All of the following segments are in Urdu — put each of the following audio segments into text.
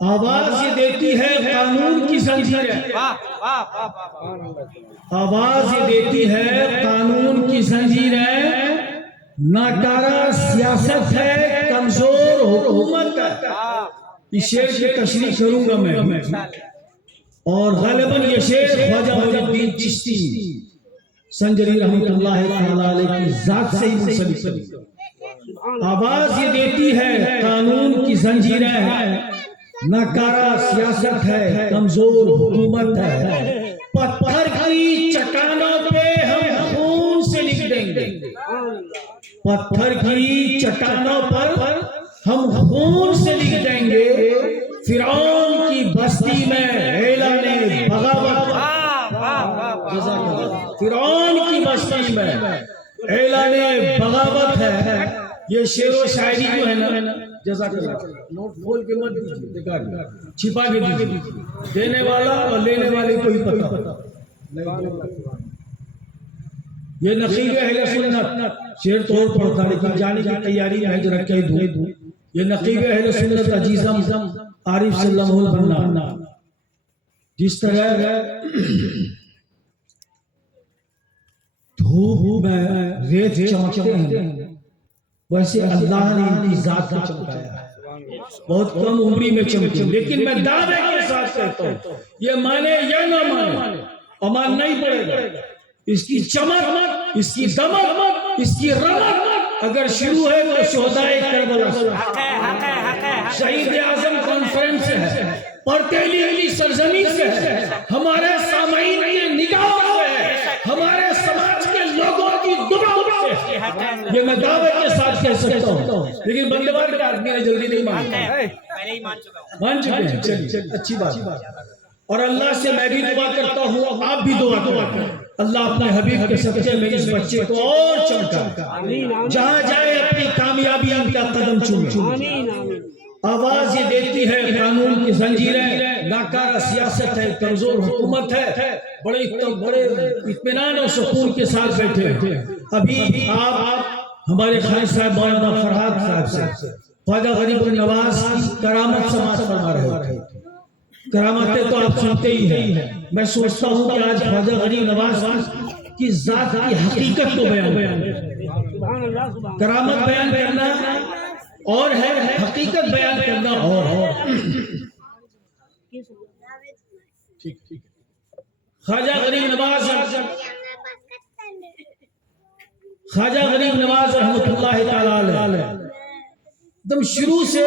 آواز یہ دیتی ہے قانون کی زنجیر ہے، آواز یہ دیتی ہے قانون کی زنجیر ہے، ناکارہ سیاست ہے، کمزور حکومت ہے۔ اس شعر کی تشریح کروں گا میں، اور غالباً یہ شعر خواجہ معین الدین چشتی سنجری رحمۃ اللہ تعالی علیہ کی ذات سے ہی منسلک ہے۔ آواز یہ دیتی ہے قانون کی زنجیر ہے، ناکارہ سیاست ہے، کمزور حکومت ہے، پتھر کی چٹانوں پہ ہم خون سے لکھ دیں گے، پتھر کی چٹانوں پر ہم خون سے لکھ دیں گے، فرعون کی بستی میں اعلان بغاوت، فرعون کی بستی میں اعلان بغاوت ہے۔ یہ شعر و شاعری جو ہے نا، جزاک اللہ، نوٹ کھول کے مت دیجیے، چھپا کے دیجیے، دینے والا اور لینے والے کو ہی پتہ۔ یہ نقیب اہل سنت شعر طور پر تھا، لیکن جانے کی تیاری میں ذرا کہہ دوں، یہ نقیب اہل سنت عزیزم عارف صلی اللہ علیہ وسلم جس طرح دھوپ میں ریت چمکتے ہیں، ویسے اللہ نے ان کی ذات کو چمکایا ہے، بہت کم عمری میں چمکے، لیکن میں دعوے کے ساتھ کہتا ہوں یہ مانے یا نہ مانے، امان نہیں پڑے گا، اس کی چمک، اس کی دمک، اس کی رمق اگر شروع ہے تو شہدائے کربلا سے، شہید اعظم کانفرنس سے ہے، پرتیلی کی سرزمین سے ہے، ہمارے سامعین کی نگاہ سے ہے، ہمارے سماج کے لوگوں کی دعا سے ہے، یہ میں دعوے کے ساتھ کہہ سکتا ہوں، لیکن بندوار کا آدمی نے جلدی نہیں مان چکے ہیں، چلیے اچھی بات، اور اللہ سے میں بھی دعا کرتا ہوں، آپ بھی دعا کریں، اللہ اپنے حبیب کے صدقے میں اس بچے کو اور چمکا، جہاں جائے اپنی کامیابی ان کا قدم چومے۔ آواز یہ دیتی ہے قانون کی زنجیر ہے، ناکارہ سیاست ہے، کمزور حکومت ہے، بڑے اطمینان اور سکون کے ساتھ بیٹھے۔ ابھی آپ ہمارے خالد صاحب مولانا فرہاد صاحب سے خواجہ غریب النواز کی کرامت سماعت فرما رہے تھے، کرامتیں تو آپ سنتے ہی ہیں، میں سوچتا ہوں کہ آج خواجہ غریب نواز کی ذات کی حقیقت کو بیان کرنا، کرامت بیان کرنا اور ہے، حقیقت بیان کرنا اور خواجہ غریب نواز رحمۃ اللہ تعالی علیہ دم شروع سے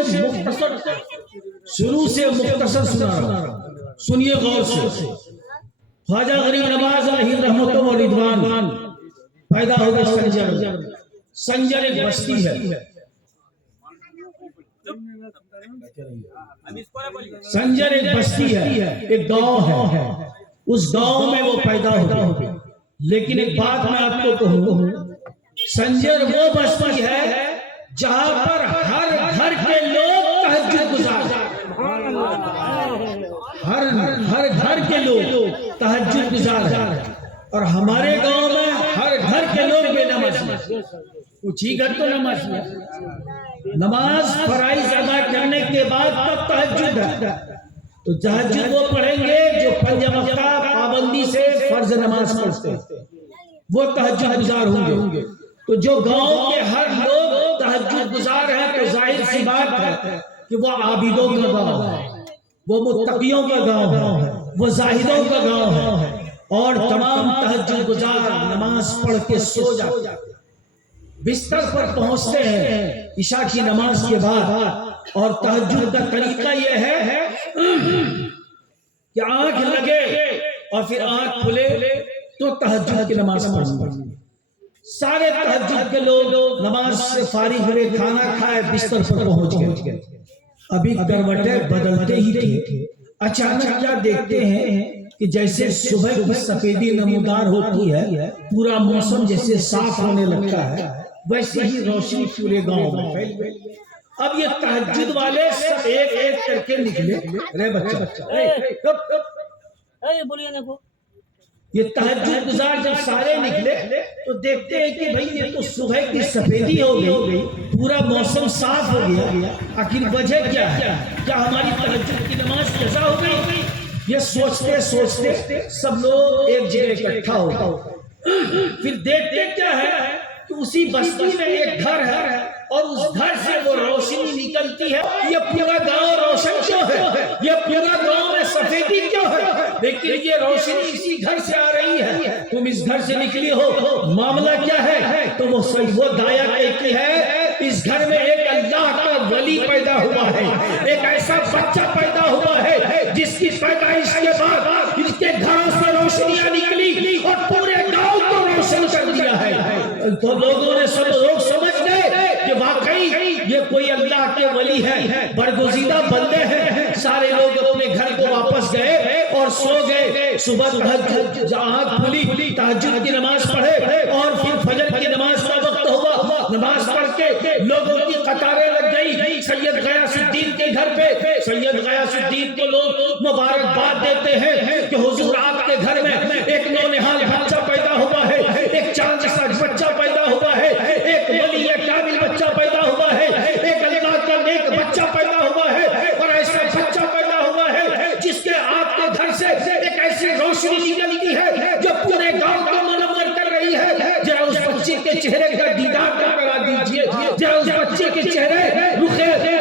مختصر سنا رہا، سنیے غور سے۔ خواجہ غریب نواز علیہ رحمت و رضوان پیدا ہوئے سنجر ایک بستی ہے، سنجر ایک بستی ہے، ایک گاؤں ہے، اس گاؤں میں وہ پیدا ہوئے، لیکن ایک بات میں آپ کو کہوں، سنجر وہ بستی ہے جہاں پر ہر گھر کے لوگ تہجد گزار، ہر گھر کے لوگ تہجد گزار ہیں، اور ہمارے گاؤں میں ہر گھر کے لوگ بے نمازی ہیں، کچھ ہی گھر تو نمازی ہیں، نماز فرائض ادا کرنے کے بعد تب تہجد ہے، تو تہجد وہ پڑھیں گے جو 5 وقتہ پابندی سے فرض نماز پڑھتے ہیں، وہ تہجد گزار ہوں گے۔ تو جو گاؤں کے ہر لوگ تہجد گزار ہیں تو ظاہر سی بات ہے کہ وہ عابدوں کا گاؤں ہے، وہ متقیوں کا گاؤں ہے، وہ زاہدوں کا گاؤں ہے، اور تمام تہجد گزار نماز پڑھ کے سو جاتے ہیں، بستر پر پہنچتے ہیں عشاء کی نماز کے بعد، اور تہجد کا طریقہ یہ ہے کہ آنکھ لگے اور پھر آنکھ کھلے تو تہجد کی نماز پڑھیں۔ سارے تہجد کے لوگ نماز سے فارغ ہوئے، کھانا کھائے، بستر پر پہنچ گئے، ابھی کروٹیں بدلتے ہی تھے، اچانک کیا دیکھتے ہیں کہ جیسے صبح کی سفیدی نمودار ہوتی ہے، پورا موسم جیسے صاف ہونے لگتا ہے، ویسے ہی روشنی پورے گاؤں میں پھیل گئی۔ اب یہ تہجد والے سب ایک ایک کر کے نکلے، رے بچہ یہ تہجد گزار جب سارے نکلے تو دیکھتے ہیں کہ بھئی یہ تو صبح کی سفیدی ہو گئی، پورا موسم صاف ہو گیا، آخر وجہ کیا ہے؟ کیا ہماری تہجد کی نماز قضا ہو گئی؟ یہ سوچتے سوچتے سب لوگ ایک جگہ اکٹھا ہو گئے، پھر دیکھتے کیا ہے کہ اسی بستی میں ایک گھر ہے اور اس گھر سے وہ روشنی نکلتی ہے۔ یہ پورا گاؤں روشن کیوں ہے؟ یہ پورا گاؤں میں سفیدی کیوں ہے؟ لیکن یہ روشنی اسی گھر سے آ رہی ہے، تم اس گھر سے نکلی ہو، معاملہ کیا ہے؟ تو وہ دایا کہتی ہے اس گھر میں ایک اللہ کا ولی پیدا ہوا ہے، ایک ایسا بچہ پیدا ہوا ہے جس کی پیدائش کے بعد اس کے گھروں سے روشنیاں نکلی اور پورے گاؤں کو روشن کر دیا ہے۔ تو لوگوں نے سب لوگ سمجھ گئے کہ واقعی یہ کوئی اللہ کے ولی ہے، برگزیدہ بندے ہیں۔ سارے لوگ اپنے گھر کو واپس گئے اور سو گئے۔ صبح تہجد آنکھ کھلی، تہجد کی نماز پڑھے اور پھر فجر کی نماز کا وقت ہوا، نماز پڑھ کے لوگوں کی قطاریں لگ گئی سید غیاث الدین کے گھر پہ۔ سید غیاث الدین کو لوگ مبارکباد دیتے ہیں کہ حضور آپ کے گھر میں ایک نونہال بچہ پیدا ہوا ہے، ایک چاند سا بچہ پیدا ہوا ہے، ایک ولی کامل بچہ پیدا ہوا ہے، ایک اللہ کا نیک بچہ پیدا ہوا ہے، اور ایسا بچہ پیدا ہوا ہے جس کے آپ کے گھر سے ایک ایسی روشنی نکلتی ہے جو پورے گاؤں کو منور کر رہی ہے۔ ذرا اس بچے کے چہرے کا دیدار کرا دیجئے، ذرا اس بچے کے چہرے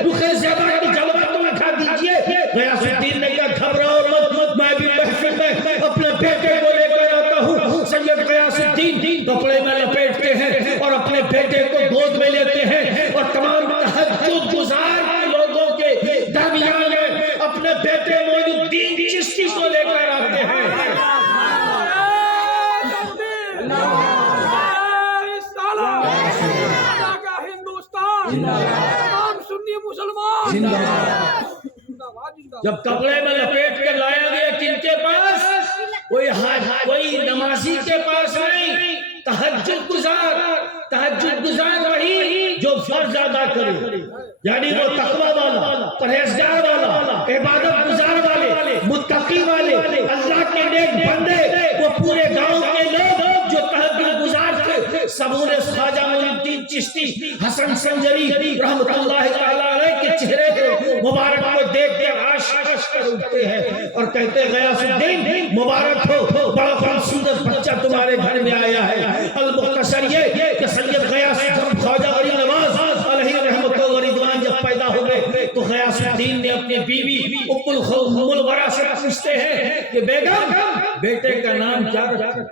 رخ زیبا کی جلوہ کو دکھا دیجئے۔ غیاث الدین نے کہا گھبراؤ مت، میں بھی محفل میں اپنے بیٹے کو لے کر آتا ہوں۔ سید غیاث الدین کپڑے میں لپیٹتے ہیں اور اپنے بیٹے کو گود میں لیتے ہیں اور تمام تہجد گزار لوگوں کے درمیان میں اپنے بیٹے معین الدین چشتی کو لے کر آتے ہیں۔ جب کپڑے میں لپیٹ کے لایا گیا کن کے پاس؟ کوئی نمازی کے پاس نہیں، تہجد گزار وہی جو فرض ادا کرے، یعنی وہ تقوی والا، پرہیزگار والا، عبادت گزار والے، متقی والے، اللہ کے نیک بندے، وہ پورے گاؤں کے لوگ جو تہجد گزار تھے۔ سبوں نے خواجہ معین الدین چشتی، حسن سنجری رحمت اللہ تعالیٰ علیہ کے چہرے کو مبارک کو دیکھ کر عاش کر اٹھتے ہیں اور کہتے غیاث الدین مبارک ہو، بڑا خوبصورت بچہ تمہارے گھر میں آیا ہے۔ المختصر یہ کہ سید غیاث جب خواجہ غری نواز علیہ رحمت و رضوان جب پیدا ہو گئے تو غیاث الدین نے اپنی بیوی ام الورا سے پوچھتے ہیں کہ بیگم بیٹے کا نام کیا رکھا؟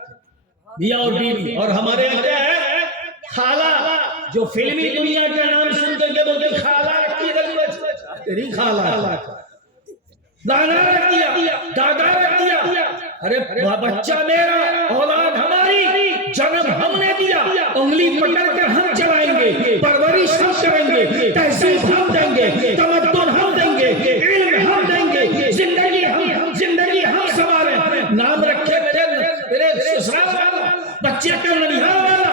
میاں اور بیوی، اور ہمارے یہاں کیا ہے خالہ، جو فلمی دنیا کا نام سن کے بولتے خالہ رکھی تیری خالہ، دادا رکھ دیا، دادا رکھ دیا۔ ارے بچہ میرا، اولاد ہماری، جنم ہم نے دیا، انگلی پکڑ کر ہم چلائیں گے، پرورش ہم کریں گے، تہذیب ہم دیں گے، تمدن ہم دیں گے، علم ہم دیں گے، زندگی ہم سنبھالیں۔ نام رکھے میرے سسرال والا، بچے کا ننھیال والا،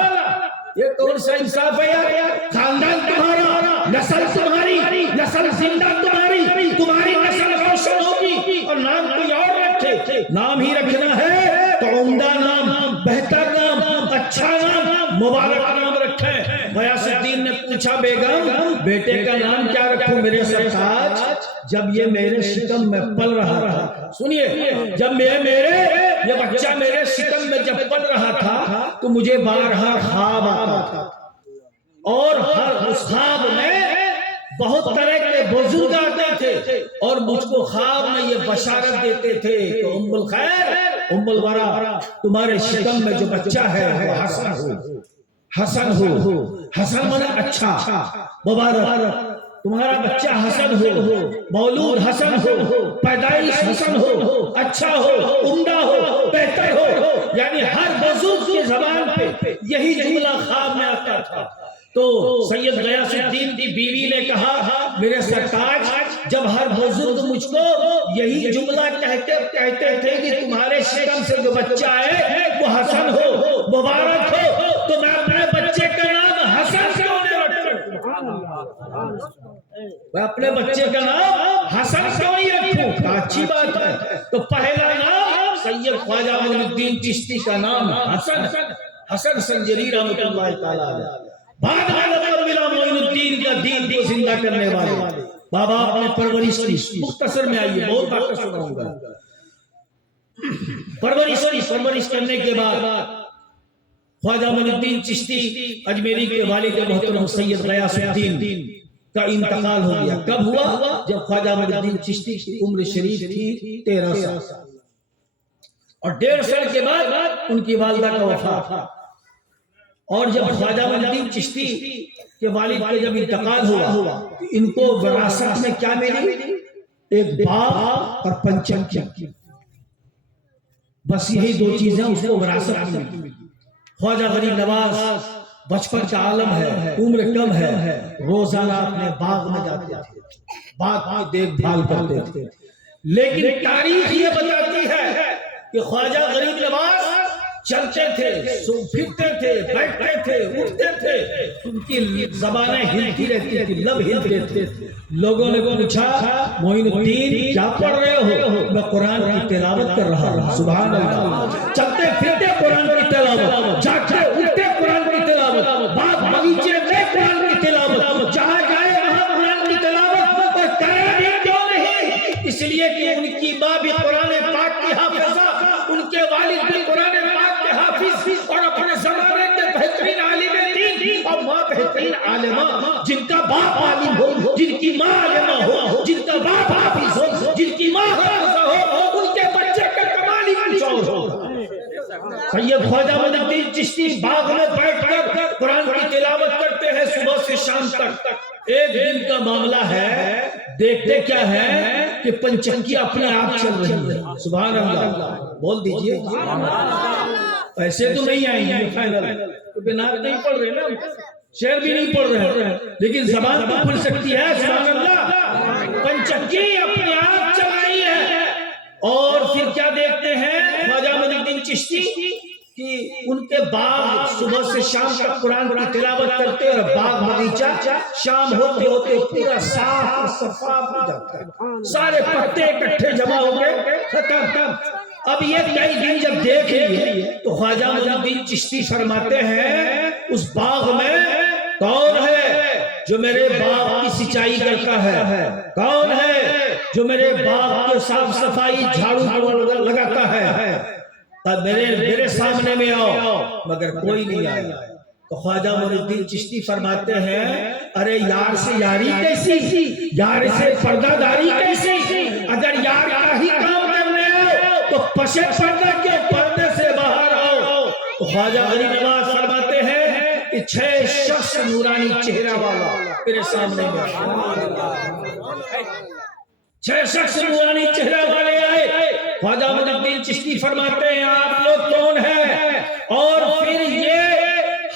یہ کون سا انصاف ہے یار؟ خاندان تمہارا، نسل تمہاری، نسل زندہ تمہاری نسل روشن ہوگی، اور نام کوئی اور رکھے۔ نام ہی رکھنا ہے تو عمدہ نام، بہتر نام، اچھا نام، مبارک نام رکھیں۔ غیاث الدین نے پوچھا بیگم بیٹے کا نام کیا رکھوں؟ میرے سرتاج جب یہ میرے شکم میں پل رہا تھا، سنیے، جب یہ بچہ میرے شکم میں جب پل رہا تھا تو مجھے بارہا خواب آتا تھا، اور ہر اس خواب میں بہت طرح کے بزرگ آتے تھے اور مجھ کو خواب میں یہ بشارت دیتے تھے کہ ام الخیر، ام الورا، تمہارے شکم میں جو بچہ ہے وہ حسن ہو، حسن مانا اچھا، مبارک، تمہارا بچہ حسن ہو، مولود حسن ہو، پیدائش حسن ہو، اچھا ہو، عمدہ ہو، بہتر ہو، یعنی ہر بزرگ کی زبان پہ یہی جملہ خواب میں آتا تھا۔ تو سید غیاث الدین کی بیوی نے کہا میرے سرتاج جب ہر بزرگ مجھ کو یہی جملہ کہتے تھے کہ تمہارے شکم سے جو بچہ ہے وہ حسن ہو، مبارک ہو، تو میں اپنے بچے کا نام حسن کیوں نہیں رکھوں؟ میں اپنے بچے کا نام حسن کیوں نہیں رکھوں؟ اچھی بات ہے۔ تو پہلا نام سید خواجہ معین الدین چشتی کا نام حسن سنجری رحمۃ اللہ تعالی علیہ، بعد میں لقب ملا معین الدین کا دین کو زندہ کرنے والے۔ بابا آپ نے پرورش کی، مختصر میں آئیے، بہت بات سناؤں گا۔ پرورش کرنے کے بعد خواجہ معین الدین چشتی اجمیری کے والد محترم سید غیاث الدین کا انتقال ہو گیا۔ کب ہوا؟ جب خواجہ معین الدین چشتی کی عمر شریف تھی 13 سال، اور 1.5 سال کے بعد ان کی والدہ کا وفات۔ اور جب خواجہ معین الدین چشتی کے والد کا جب انتقال ہوا، ان کو وراثت میں کیا ملی؟ ایک باغ اور پنچنکی، بس یہی 2 چیزیں اس کو وراثت میں ملی۔ خواجہ غریب نواز بچپن کا عالم ہے، عمر کم ہے، روزانہ اپنے باغ میں جاتے تھے، باغ کی دیکھ بھال کرتے تھے۔ لیکن تاریخ یہ بتاتی ہے کہ خواجہ غریب نواز چلتے تھے، پھرتے تھے، بیٹھتے تھے، اٹھتے تھے، ان کی زبانیں ہلتی رہتی تھی، لب ہلتے تھے۔ لوگوں نے پوچھا معین الدین کیا پڑھ رہے ہو؟ میں قرآن کی تلاوت کر رہا ہوں۔ سبحان اللہ، چلتے پھرتے قرآن کی تلاوت، جاگتے اٹھتے قرآن کی تلاوت، باغ بغیچے میں قرآن کی تلاوت، جہاں جائے وہاں قرآن کی تلاوت، اور کرے بھی کیوں نہیں؟ اس لیے کہ ان کی ماں بھی قرآن پاک کی حافظہ، ان کے والد بھی قرآن پاک کے حافظ، اور اپنے زمانے کے بہترین عالم دین، اور ماں بہترین عالمہ، جن کا باپ عالم ہو، جن کی ماں عالمہ ہو، جن کا باپ حافظ ہو، جن کی ماں حافظہ ہو، ان کے بچے کا کمال ہی کچھ اور ہو۔ سید خواجہ معین الدین چشتی باغ میں بیٹھ کر قرآن کی تلاوت کرتے ہیں صبح سے شام تک۔ ایک دن کا معاملہ ہے، دیکھتے کیا ہے کہ پنچنکی اپنے آپ چل رہی ہے۔ سبحان اللہ، بول دیجئے ایسے تو نہیں آئیں گے فائنل، کیونکہ نعت نہیں پڑھ رہے نا، شعر بھی نہیں پڑھ رہے، لیکن زبان تو کھل سکتی ہے۔ سبحان اللہ، پنچنکی اپنے آپ چل رہی ہے۔ اور پھر کیا دیکھتے ہیں خواجہ معین الدین چشتی کہ ان کے باغ صبح سے شام تک قرآن کی تلاوت کرتے، اور باغ باغیچہ شام ہوتے ہوتے پورا صاف اور شفاف ہو جاتا ہے، سارے پتے اکٹھے جمع ہو گئے، ختم۔ اب یہ کئی دن جب دیکھ لیے تو خواجہ معین الدین چشتی فرماتے ہیں اس باغ میں کون ہے جو میرے باغ کی سچائی کرتا ہے؟ کون ہے جو میرے باغ کی صاف صفائی جھاڑو لگاتا ہے؟ میرے سامنے میں آؤ، مگر کوئی نہیں آیا۔ تو خواجہ معین الدین چشتی فرماتے ہیں ارے یار سے یاری کیسی، یار سے پردہ داری کیسی؟ اگر یار کا ہی کام کرنے آؤ تو پشے پردہ کے پردے سے باہر آؤ۔ تو خواجہ غریب نواز فرماتے ہیں کہ 6 شخص نورانی چہرہ والا میرے سامنے میں، 6 شخص نورانی چہرہ والے آئے۔ خواجہ معین الدین چشتی فرماتے ہیں آپ لوگ کون ہیں؟ اور پھر یہ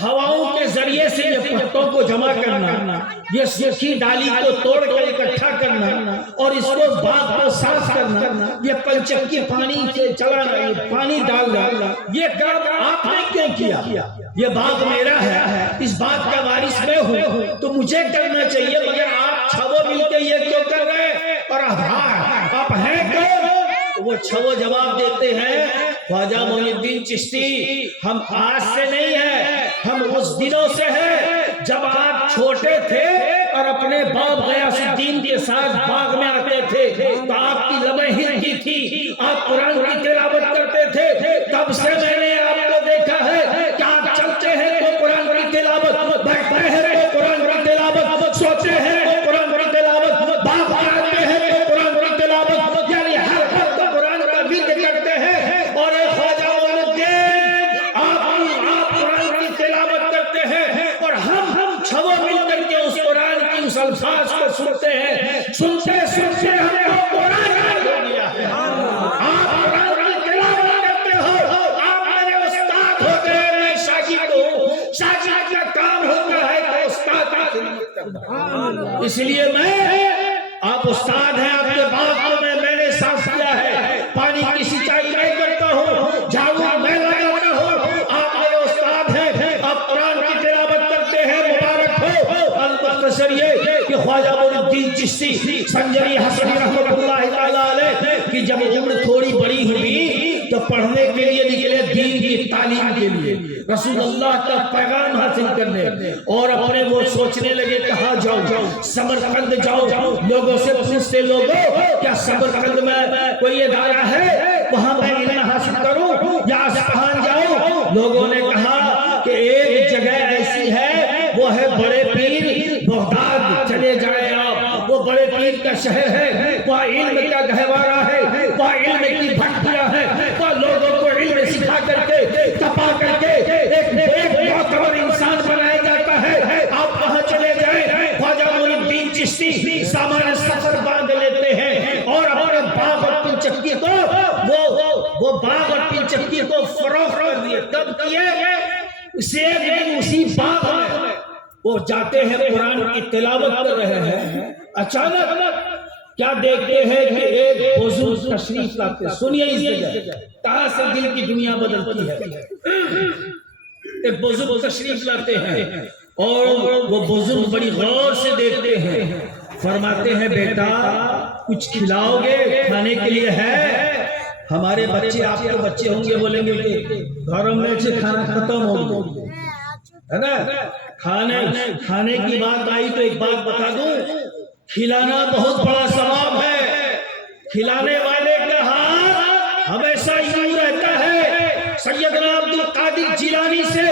ہواؤں کے ذریعے سے یہ پتوں کو جمع کرنا، یہ سوکھی ڈالی کو توڑ کر اکٹھا کرنا، اور اس کو باغ کو صاف کرنا، یہ پنچنکی پانی سے چلانا، یہ پانی ڈالنا، یہ کام آپ نے کیوں کیا؟ یہ باغ میرا ہے، اس باغ کا وارث میں ہوں تو مجھے کرنا چاہیے، مگر آپ چھوو مل کے یہ کیوں کر رہے ہیں؟ اور آپ ہیں کون؟ وہ چھوو جواب دیتے ہیں خواجہ معین الدین چشتی ہم آج سے نہیں ہیں، ہم اس دنوں سے ہیں جب آپ چھوٹے تھے اور اپنے باپ غیاث الدین کے ساتھ باغ میں آتے تھے تو آپ کی لبیں ہلتی تھی، آپ قرآن کی تلاوت کرتے تھے، تب سے میں نے آپ کو دیکھا ہے کہ آپ چلتے ہیں تو قرآن کی تلاوت، بیٹھتے ہیں تو قرآن کی تلاوت، سوتے ہیں تو قرآن کی تلاوت، باغ میں آتے ہیں تو قرآن کی تلاوت، یعنی ہر وقت قرآن کا ذکر کرتے ہیں۔ اور خواجہ معین الدین آپ قرآن کی تلاوت کرتے ہیں اور ہم چھوو مل کر کے اس قرآن کی اس الفاظ کو سنتے ہیں، سنتے سنتے ہم کو قرآن یاد ہو گیا ہے۔ آپ قرآن کی تلاوت کرتے ہو، آپ میرے استاد ہو گئے، میں شاگرد ہوں، شاگرد کا کام ہوتا ہے کہ استاد کی خدمت کرنا، اس لیے میں آپ استاد ہیں، آپ کے باغ کو میں نے صاف کیا ہے، پانی کی سینچائی میں کرتا ہوں، جھاڑو میں لگاتا ہوں، آپ میرے استاد ہیں، آپ قرآن کی تلاوت کرتے ہیں، مبارک ہو۔ المختصر یہ کہ خواجہ معین الدین چشتی سنجری حسنی رحمۃ اللہ تعالی علیہ کی جب عمر تھوڑی بڑی ہوئی تو پڑھنے کے لیے نکلے دین کی تعلیم کے لیے، رسول اللہ کا پیغام حاصل کرنے، اور اپنے وہ سوچنے لگے کہاں جاؤ، سمرقند جاؤ، لوگوں سے پوچھتے لوگوں کیا سمرقند میں کوئی ادارہ ہے وہاں میں علم حاصل کروں، یا اصفہان جاؤ؟ لوگوں نے کہا کہ ایک جگہ ایسی ہے، وہ ہے بڑے پیر بغداد، چلے جائیں آپ، وہ بڑے پیر کا شہر ہے، وہاں علم کا گہوارہ ہے، وہاں علم کی بھٹیاں ہے، وہاں لوگوں کو علم سکھا کر کے تپا کر کے ایک معتبر انسان بنایا جاتا ہے، آپ وہاں چلے جائیں۔ خواجہ معین الدین چشتی سامان سفر باندھ لیتے ہیں اور اپنے باغ اور پنچکی کو وہ باغ اور پنچکی کو فروخت کر دیے۔ کب کیے؟ اسی باغ میں وہ جاتے ہیں، قرآن کی تلاوت کر رہے ہیں، اچانک کیا دیکھتے ہیں کہ ایک بزرگ تشریف لاتے ہیں۔ سنیے اس جگہ کہاں سے دل کی دنیا بدلتی ہے۔ ایک بزرگ تشریف لاتے ہیں اور وہ بزرگ بڑی غور سے دیکھتے ہیں، فرماتے ہیں بیٹا کچھ کھلاؤ گے؟ کھانے کے لیے ہے؟ ہمارے بچے آپ کے بچے ہوں گے بولیں گے کہ گھروں میں سے کھانا ختم ہو گیا ہے نا، کھانے کی بات آئی تو ایک بات بتا دوں، کھلانا بہت بڑا ثواب ہے، کھلانے والے کا ہاتھ ہمیشہ یوں رہتا ہے۔ سیدنا عبد القادر جیلانی سے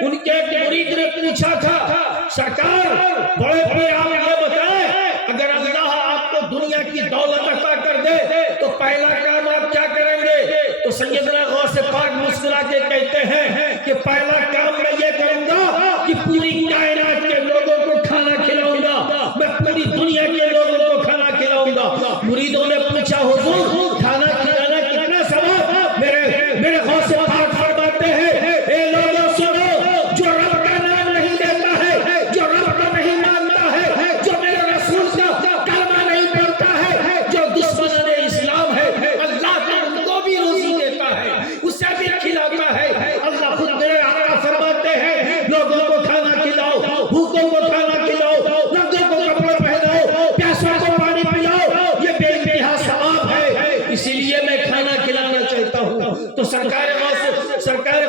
ان کے ایک مرید نے پوچھا تھا، سرکار بڑے بڑے آپ یہ بتائیں اگر اللہ آپ کو دنیا کی دولت عطا کر دے تو پہلا کام آپ کیا کریں گے؟ تو سیدنا غوث پاک مسکرا کے کہتے ہیں کہ پہلا کام میں یہ کروں گا کہ پوری کائنات کے لوگوں کو کھانا کھلاؤں گا، میں پوری دنیا کے لوگوں کو کھانا کھلاؤں گا۔ مریدوں نے پوچھا حضور کھانا کھلانا کتنا ثواب؟ میرے غوث پاک فرماتے ہیں اے لوگوں سنو، جو رب کا نام نہیں لیتا ہے، جو رب کو نہیں مانتا ہے، جو میرے رسول کا کلمہ نہیں پڑھتا ہے، جو دشمنان اسلام ہے، اللہ تو ان کو بھی روزی دیتا ہے، اسے بھی کھلاتا ہے۔ اللہ خود میرے آقا فرماتے ہیں لوگوں کو کھانا کھلاؤ، بھوکوں کو کھانا کھلاؤ، ننگوں کو کپڑے پہناؤ، پیاسوں کو پانی پلاؤ، یہ بے انتہا ثواب ہے، اسی لیے میں کھانا کھلانا چاہتا ہوں۔ تو سرکار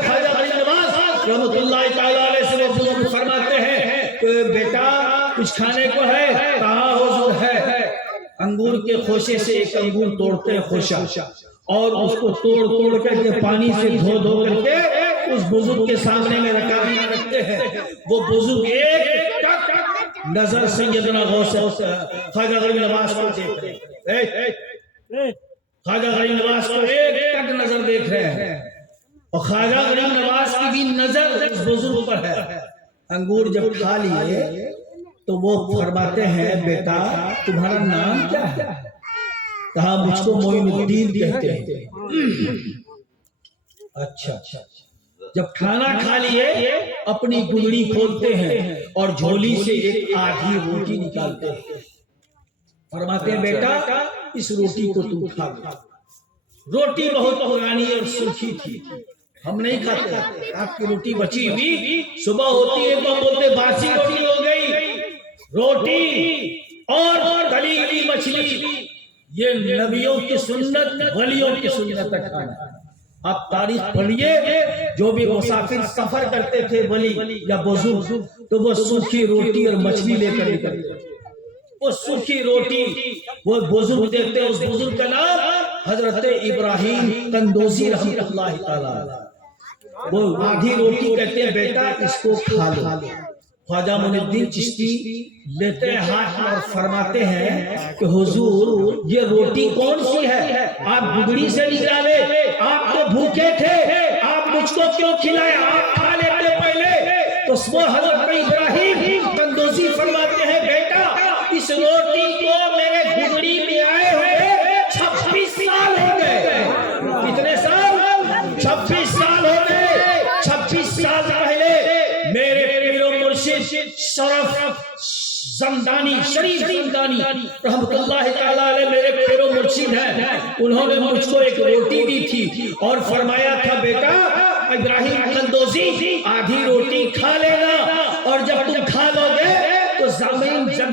خواجہ غریب نواز رحمۃ اللہ تعالی علیہ سے وہ بزرگ فرماتے ہیں کہ بیٹا کچھ کھانے کو ہے؟ کہاں حضور ہے؟ انگور کے خوشے سے ایک انگور توڑتے ہیں خوشہ، اور اس کو توڑ کر کے پانی سے دھو کر کے اس بزرگ کے سامنے میں رکھتے ہیں۔ وہ بزرگ ایک نظر سیدنا غوث خواجہ غریب نواز کو دیکھ رہے ہیں، خواجہ غریب نواز کو ایک ٹک نظر دیکھ رہے ہیں، اور خواجہ غریب نواز کی بھی نظر اس بزرگ پر ہے۔ انگور جب کھا لیے تو وہ فرماتے ہیں بیٹا تمہارا نام کیا ہے؟ کہا مجھ کو معین الدین کہتے ہیں۔ اچھا، جب کھانا کھا لیے اپنی گدڑی کھولتے ہیں اور جھولی سے ایک آدھی روٹی نکالتے ہیں، فرماتے ہیں بیٹا اس روٹی کو تم کھا لو۔ روٹی بہت پرانی اور سرخی تھی، ہم نہیں کھاتے، آپ کی روٹی بچی ہوئی صبح ہوتی ہے تو بولتے باسی روٹی ہو گئی۔ روٹی اور تلی ہوئی مچھلی یہ نبیوں کی سنت، ولیوں کی سنت ہے کھانا۔ آپ تاریخ پڑھیے، جو بھی مسافر سفر کرتے تھے ولی یا بزرگ تو وہ سوکھی روٹی اور مچھلی لے کر نکلتے تھے۔ وہ سوکھی روٹی وہ بزرگ دیتے، اس بزرگ کا نام حضرت ابراہیم قندوزی رحمۃ اللہ تعالی۔ وہ آدھی روٹی کہتے ہیں بیٹا اس کو کھا لو۔ خواجہ معین الدین چشتی لیتے ہیں ہاتھ اور فرماتے ہیں کہ حضور یہ روٹی کون سی ہے؟ آپ گدڑی سے نکالے، آپ تو بھوکے تھے، آپ مجھ کو کیوں کھلائے؟ آپ کھا لیتے پہلے۔ تو وہ حضرت ابراہیم قندوزی فرماتے ہیں بیٹا اس روٹی کو میرے گدڑی میں آئے ہوئے 26 سال ہو گئے۔ کتنے سال؟ 26 سال ہو گئے۔ 26 سال پہلے میرے پیر و مرشد شریف زندانی رحمت اللہ تعالی علیہ میرے پیر و مرشد ہیں، انہوں نے مجھ کو ایک روٹی دی تھی اور فرمایا تھا بیٹا ابراہیم قندوزی آدھی روٹی کھا لینا، اور جب تم کھا لو گے تو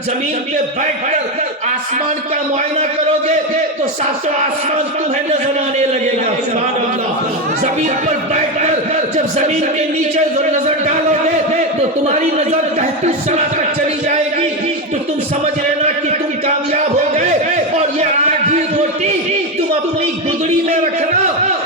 زمین پہ بیٹھ کر آسمان کا معائنہ کرو گے تو ساتوں آسمان تمہیں نظر آنے لگے گا۔ سبحان اللہ۔ زمین پر بیٹھ کر جب زمین کے نیچے نظر ڈالو گے تو تمہاری نظر تحت سما تک چلی جائے گی، تو تم سمجھ لینا کہ تم کامیاب ہو گئے۔ اور یہ آدھی روٹی تم اپنی گدڑی میں رکھنا،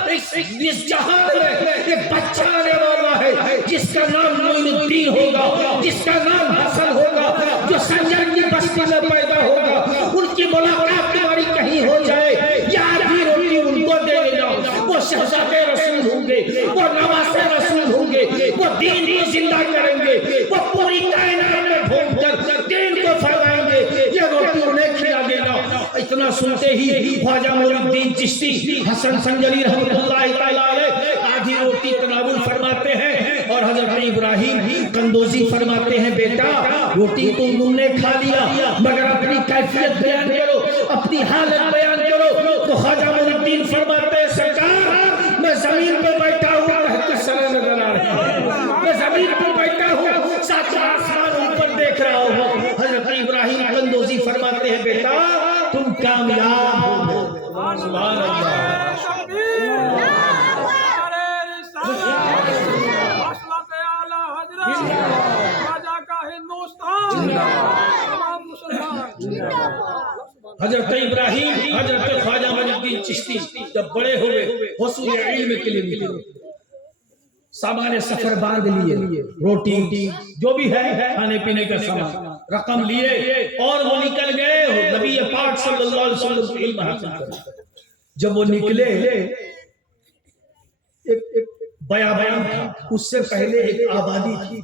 اس جہان میں ایک بچہ آنے والا ہے جس کا نام معین الدین ہوگا، جس کا نام حسن ہوگا، جو سنجر کی بستی میں پیدا ہوگا، ان کی ملاقات تمہاری کہیں ہو جائے، یہ آدھی روٹی ان کو دے دینا۔ وہ شہزادے رسول ہوں گے، وہ نواسے رسول ہوں گے، وہ دین کو زندہ کریں گے، وہ پوری کائنات میں گھوم کر دین کو پھیلائیں گے، یہ روٹی انہیں کھلا دینا۔ اتنا سنتے ہی خواجہ معین الدین چشتی حسن سنجری رحمۃ اللہ تعالی علیہ آدھی روٹی تناول فرماتے ہیں، اور حضرت ابراہیم قندوزی فرماتے ہیں بیٹا روٹی تو تم نے کھا لیا مگر اپنی کیفیت بیان کرو، اپنی حالت بیان کرو۔ تو خواجہ معین الدین فرماتے ہیں سرکار میں زمین پہ بیٹھا ہوں، تحت سرے نظر آ رہا ہے، میں زمین پہ بیٹھا ہوں، ساتھ آسمان اوپر دیکھ رہا ہوں۔ حضرت ابراہیم قندوزی فرماتے ہیں بیٹا تم کامیاب ہو گئے۔ سبحان اللہ۔ حضرت ابراہیم حضرت خواجہ معین الدین چشتی جب بڑے ہوئے حصول علم کے لیے نکلے، سامان سفر باندھ لیے، روٹی جو بھی ہے کھانے پینے کا سامان رقم لیے، اور وہ نکل گئے نبی پاک صلی اللہ علیہ وسلم سے علم حاصل کرنے۔ جب وہ نکلے ایک بیابان تھا، اس سے پہلے ایک آبادی تھی،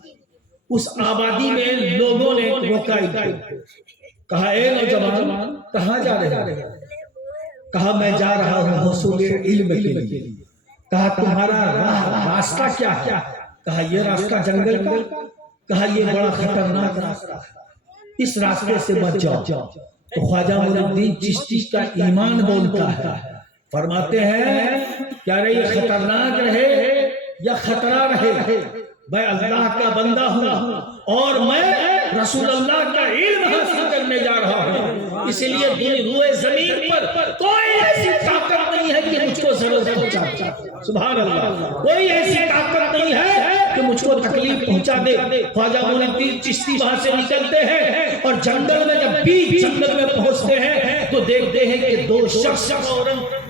اس آبادی میں لوگوں نے روکا، کہا اے نوجوان کہاں جا رہے ہیں؟ کہا میں جا رہا ہوں حصول علم کے لیے۔ کہا تمہارا راستہ کیا ہے؟ کہا یہ راستہ جنگل کا، کہا یہ بڑا خطرناک راستہ ہے، اس راستے سے بچ جاؤ۔ تو خواجہ معین الدین چشتی کا ایمان بولتا ہے، فرماتے ہیں کیا رہے یہ خطرناک رہے یا خطرہ رہے، میں اللہ کا بندہ ہوں اور میں رسول اللہ کا علم حاصل کرنے جا رہا ہوں، اس لیے روئے زمین پر کوئی ایسی طاقت نہیں ہے کہ مجھ کو ضرورت پہنچا۔ سبحان اللہ، کوئی ایسی طاقت نہیں ہے کہ مجھ کو تکلیف پہنچا دے۔ خواجہ معین الدین چشتی وہاں سے نکلتے ہیں اور جنگل میں جب بھی جنگل میں پہنچتے ہیں تو دیکھتے ہیں کہ دو شخص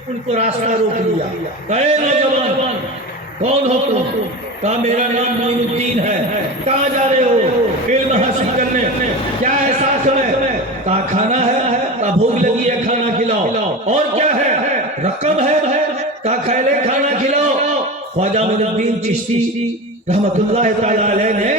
ان کو راستہ روک لیا۔ کہے نوجوان کون ہو تم؟ کہا میرا نام معین الدین ہے۔ کہاں جا رہے ہو؟ علم حاصل کرنے۔ کیا ہے ساتھ میں؟ کہا کھانا ہے۔ کہا بھوک لگی ہے کھانا کھلاؤ۔ اور کیا ہے؟ رقم ہے۔ کہا کھیلے کھانا کھلاؤ۔ خواجہ معین الدین چشتی رحمت اللہ تعالی علیہ نے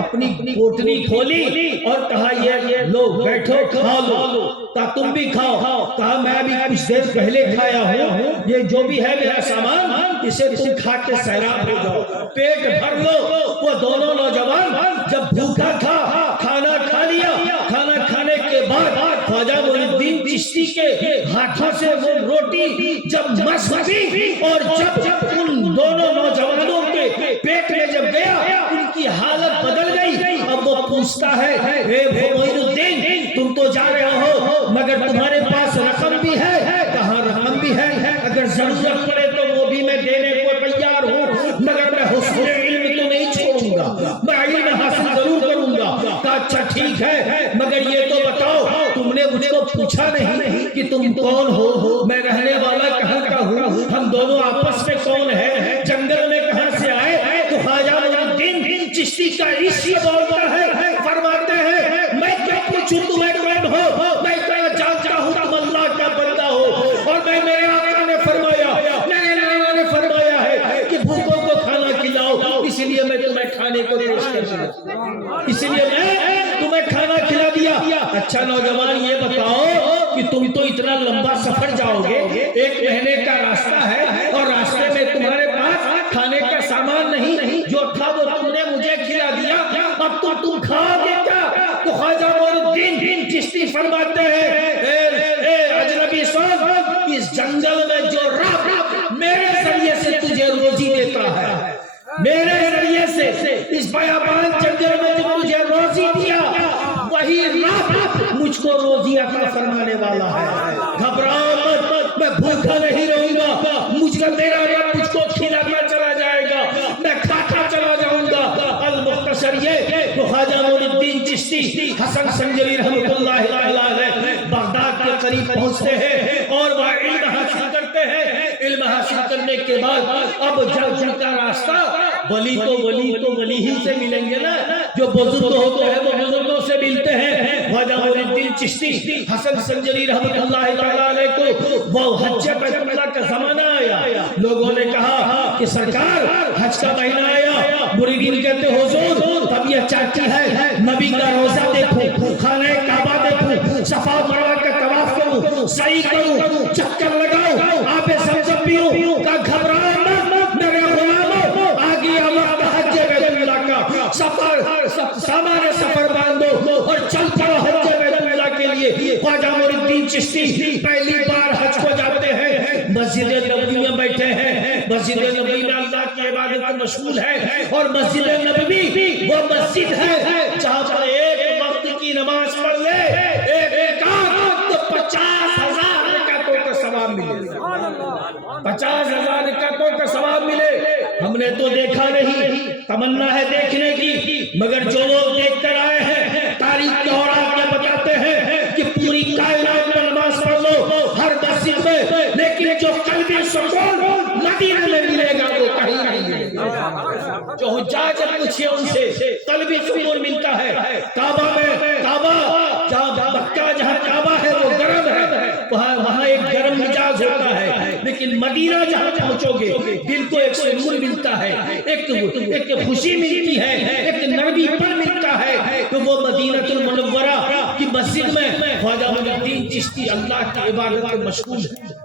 اپنی کوٹنی کھولی اور کہا یہ لو بیٹھو کھا لو۔ کہا تم بھی کھاؤ۔ کہا میں بھی کچھ دیر پہلے کھایا ہوں، یہ جو بھی ہے میرا سامان اسے تم کھا کے سیراب ہو جاؤ، پیٹ بھر لو۔ وہ دونوں نوجوان جب بھوکا تھا کھانا کھا لیا، کھانا کھانے کے بعد خواجہ معین الدین چشتی کے ہاتھوں سے وہ روٹی جب مس ہوئی اور جب ان دونوں نوجوانوں کے پیٹ میں جب گیا ان کی حالت بدل گئی۔ اب وہ پوچھتا ہے اے معین الدین تم تو جا رہے ہو مگر تمہارے پاس رقم بھی ہے؟ کہاں رقم بھی ہے، اگر ضرورت پڑے تو وہ بھی میں دینے کو تیار ہوں، مگر میں حصول علم تو نہیں چھوڑوں گا، میں علم حاصل ضرور کروں گا۔ کہا اچھا ٹھیک ہے مگر یہ تو بتاؤ تم نے مجھ کو پوچھا نہیں کہ تم کون ہو، میں رہنے والا کہاں کا ہوں، ہم دونوں آپس میں کون ہیں، جنگل میں کہاں سے آئے؟ تو خواجہ معین الدین چشتی کا عشق بولتا ہے، فرماتے ہیں میں کیا پوچھوں تمہیں کون ہو، میں کیا جانتا ہوں تم اللہ کا بندہ ہو، اور میں میرے آقا نے فرمایا، میرے نانا نے فرمایا ہے کہ بھوکوں کو کھانا کھلاؤ، اس لیے میں تمہیں کھانے کو پیش کر دیا، اس لیے میں تمہیں کھانا کھلا دیا۔ اچھا نوجوان یہ بتاؤ کہ تم تو اتنا لمبا سفر جاؤ گے، 1 مہینے کا راستہ ہے اور راستے میں تمہارے پاس کھانے کا سامان نہیں، جو تھا وہ تم نے مجھے کھلا دیا، اب تو تم کھاؤ گے کیا؟ تو خواجہ معین الدین چشتی فرماتے ہیں اے اجنبی سن، اس جنگل میں جو رب میرے ذریعے سے تجھے روزی دیتا ہے، میرے ذریعے سے اس بیابان جنگل میں جو مجھے روزی دیا وہی رب مجھ کو روزی عطا فرمانے والا ہے، گھبراؤ مت، میں بھوکا نہیں رہوں گا، مجھ کا میرا رب مجھ کو کھلا چشتی حسن سنجری رحمۃ اللہ تعالیٰ علیہ بغداد کے قریب پہنچتے ہیں اور وہ علم حاصل کرتے ہیں. علم حاصل کرنے کے بعد اب جب ان کا راستہ ولی تو ولی ہی سے ملیں گے نا, جو بزرگ ہوتے ہیں وہ بزرگوں سے ملتے ہیں. خواجہ معین الدین چشتی حسن سنجری رحمۃ اللہ تعالیٰ علیہ کو وہ حج بیت اللہ کا زمانہ آیا. لوگوں نے کہا کہ سرکار حج کا مہینہ آیا. مریدین کہتے حضور طبیعت چاہتی ہے نبی کا روزہ دیکھوں, خانہ کعبہ دیکھوں, صفا مروا کا طواف کروں, سعی کروں, چکر لگاؤں, آب زمزم پیوں, کا گھبراؤ مت میرے غلاموں, آگے وقت حج بیت اللہ کا. سامان سفر باندھو اور چل پڑو حج بیت اللہ کے لیے. خواجہ معین الدین چشتی پہلی بار حج کو جاتے ہیں. مسجد نبوی میں بیٹھے ہیں. مسجد نبوی میں اللہ کی عبادت مشغول ہے اور مسجد نبوی وہ مسجد ہے جہاں پر ایک وقت کی نماز پڑھ لے ایک رکعت تو 50,000 رکعتوں کا ثواب ملے. 50,000 رکعتوں کا ثواب ملے. ہم نے تو دیکھا نہیں, تمنا ہے دیکھنے کی, مگر جو لوگ دیکھ کر آئے ہیں تاریخ کے اوراق میں بتاتے ہیں کہ پوری کائنات میں نماز پڑھ لو ہر مسجد میں, لیکن جو قلبی سکون مدینے میں ملے گا وہ کہیں نہیں ملے گا. جو حجاج پوچھے ان سے قلبی سکون ملتا ہے. کعبہ میں مکہ جہاں کعبہ ہے وہ گرم ہے, وہاں ایک گرم مزاج ہوتا ہے, لیکن مدینہ جہاں پہنچو گے دل کو ایک سرور ملتا ہے, ایک خوشی ملتی ہے, ایک نرمی پن ملتا ہے. تو وہ مدینہ المنورہ کی مسجد میں خواجہ معین الدین چشتی اللہ کی عبادت میں مشغول ہے.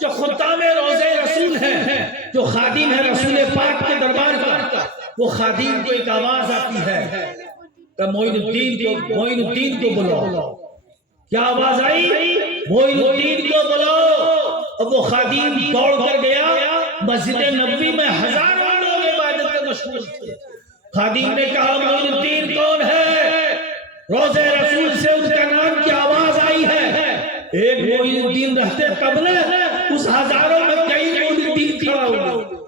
جو خدام روضہ رسول ہیں, جو خادم ہے رسول پاک کے دربار کا, وہ خادم کو ایک آواز آتی ہے کہ معین الدین کو بلاؤ. کیا آواز آئی؟ معین الدین کو بلاؤ. اب وہ خادم دوڑ کر گیا. مسجد نبوی میں ہزاروں لوگ عبادت میں مشغول تھے. خادم نے کہا معین الدین کون ہے؟ روضہ رسول سے ان کا نام کی آواز آئی ہے. ایک معین الدین رہتے تب نے اس ہزاروں میں کئی معین الدین کھڑا ہو گئے,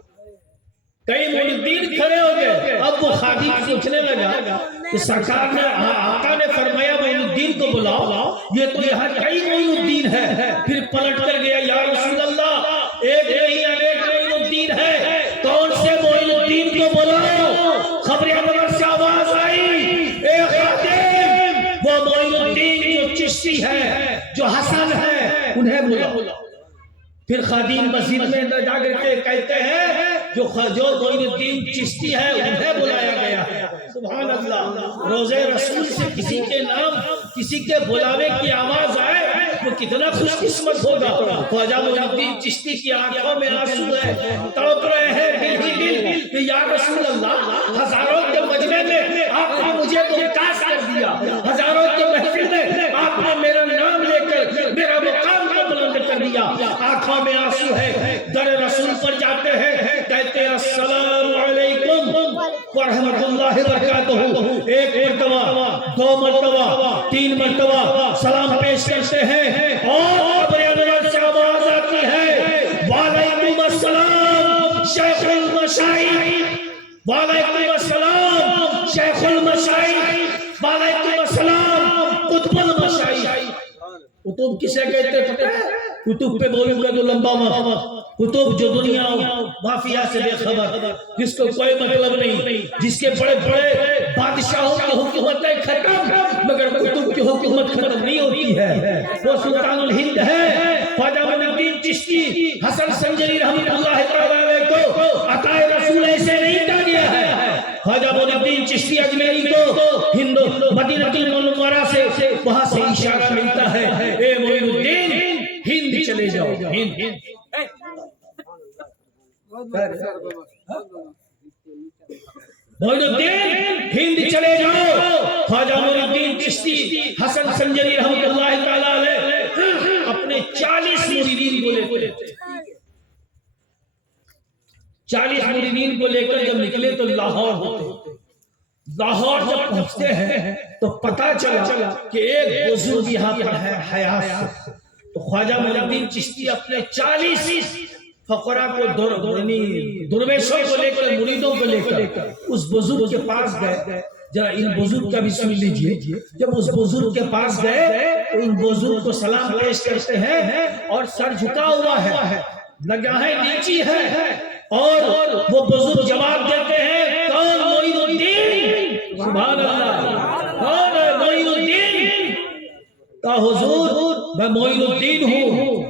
کئی معین الدین کھڑے ہو گئے. اب وہ خادم سوچنے لگا کہ سرکار نے آقا نے فرمایا معین الدین کو بلاؤ, یہ تو یہاں کئی معین الدین ہے. پھر پلٹ کر گیا, یا رسول اللہ ایک نہیں انیک معین الدین ہے, کون سے معین الدین کو بلاؤ؟ خبر انور سے آواز آئی, اے خادم وہ معین الدین جو چشتی ہے, جو حسن ہے, انہیں بلاؤ. پھر خادم مسجد میں جا کر کے کہتے ہیں جو معین الدین چشتی ہے انہیں بلایا گیا ہے. سبحان اللہ. روضہ رسول سے کسی کے نام, کسی کے بلاوے کی آواز آئے وہ کتنا خوش قسمت ہوگا. خواجہ معین الدین چشتی کی آنکھوں میں آنسو ہے, تڑپ رہے ہیں دل ہی دل کہ یا رسول اللہ ہزاروں کے مجمع میں آپ نے مجھے تو وکاس کر دیا, ہزاروں کے محفل میں آپ نے میرا نام لے کر میرا مقام کو بلند کر دیا. آنکھوں میں آنسو ہے, در رسول پر جاتے ہیں, کہتے ہیں السلام علیکم ورحمۃ اللہ وبرکاتہ. ایک مرتبہ, دو مرتبہ, تین مرتبہ سلام پیش کرتے ہیں اور خبر انور سے آواز آتی ہے وعلیکم السلام شیخ المشائخ, وعلیکم السلام شیخ المشائخ, وعلیکم السلام قطب المشائخ. قطب کسے کہتے پتہ ہے؟ کتب پہ بولوں گا تو لمبا وقت. کتب جو دنیا مافیا سے بے خبر, جس کو کوئی مطلب نہیں, جس کے بڑے بڑے بادشاہوں کی حکومتیں ختم مگر کتب کی حکومت ختم نہیں ہوتی ہے. وہ سلطان الہند ہے خواجہ معین الدین چشتی حسن سنجری رحمۃ اللہ تعالیٰ علیہ کو عطائے رسول ایسے نہیں کہا گیا ہے. خواجہ معین الدین چشتی اجمیری کو مدینہ المنورہ سے وہاں سے اشارہ ملتا ہے, اے معین الدین ہند چلے جاؤ. ہند معین الدین ہند چلے جاؤ. خواجہ معین الدین چشتی حسن سنجری رحمۃ اللہ تعالیٰ علیہ اپنے 40 مریدین کو لے تھے. 40 مریدین کو لے کر جب نکلے تو لاہور ہوتے. لاہور جب پہنچتے ہیں تو پتا چلا کہ ایک بزرگ یہاں پر ہے حیات. تو خواجہ معین الدین چشتی اپنے 40 فقراء کو درویشوں کو لے کر, مریدوں کو لے کر اس بزرگ کے پاس گئے ذرا ان بزرگ کا بھی سن لیجئے. جب اس بزرگ کے پاس گئے تو ان بزرگ کو سلام پیش کرتے ہیں اور سر جھکا ہوا ہے, نگاہیں نیچی ہے, اور وہ بزرگ جواب دیتے ہیں کون معین الدین؟ سبحان اللہ, کون ہے معین الدین؟ کہا حضور میں معین الدین ہوں.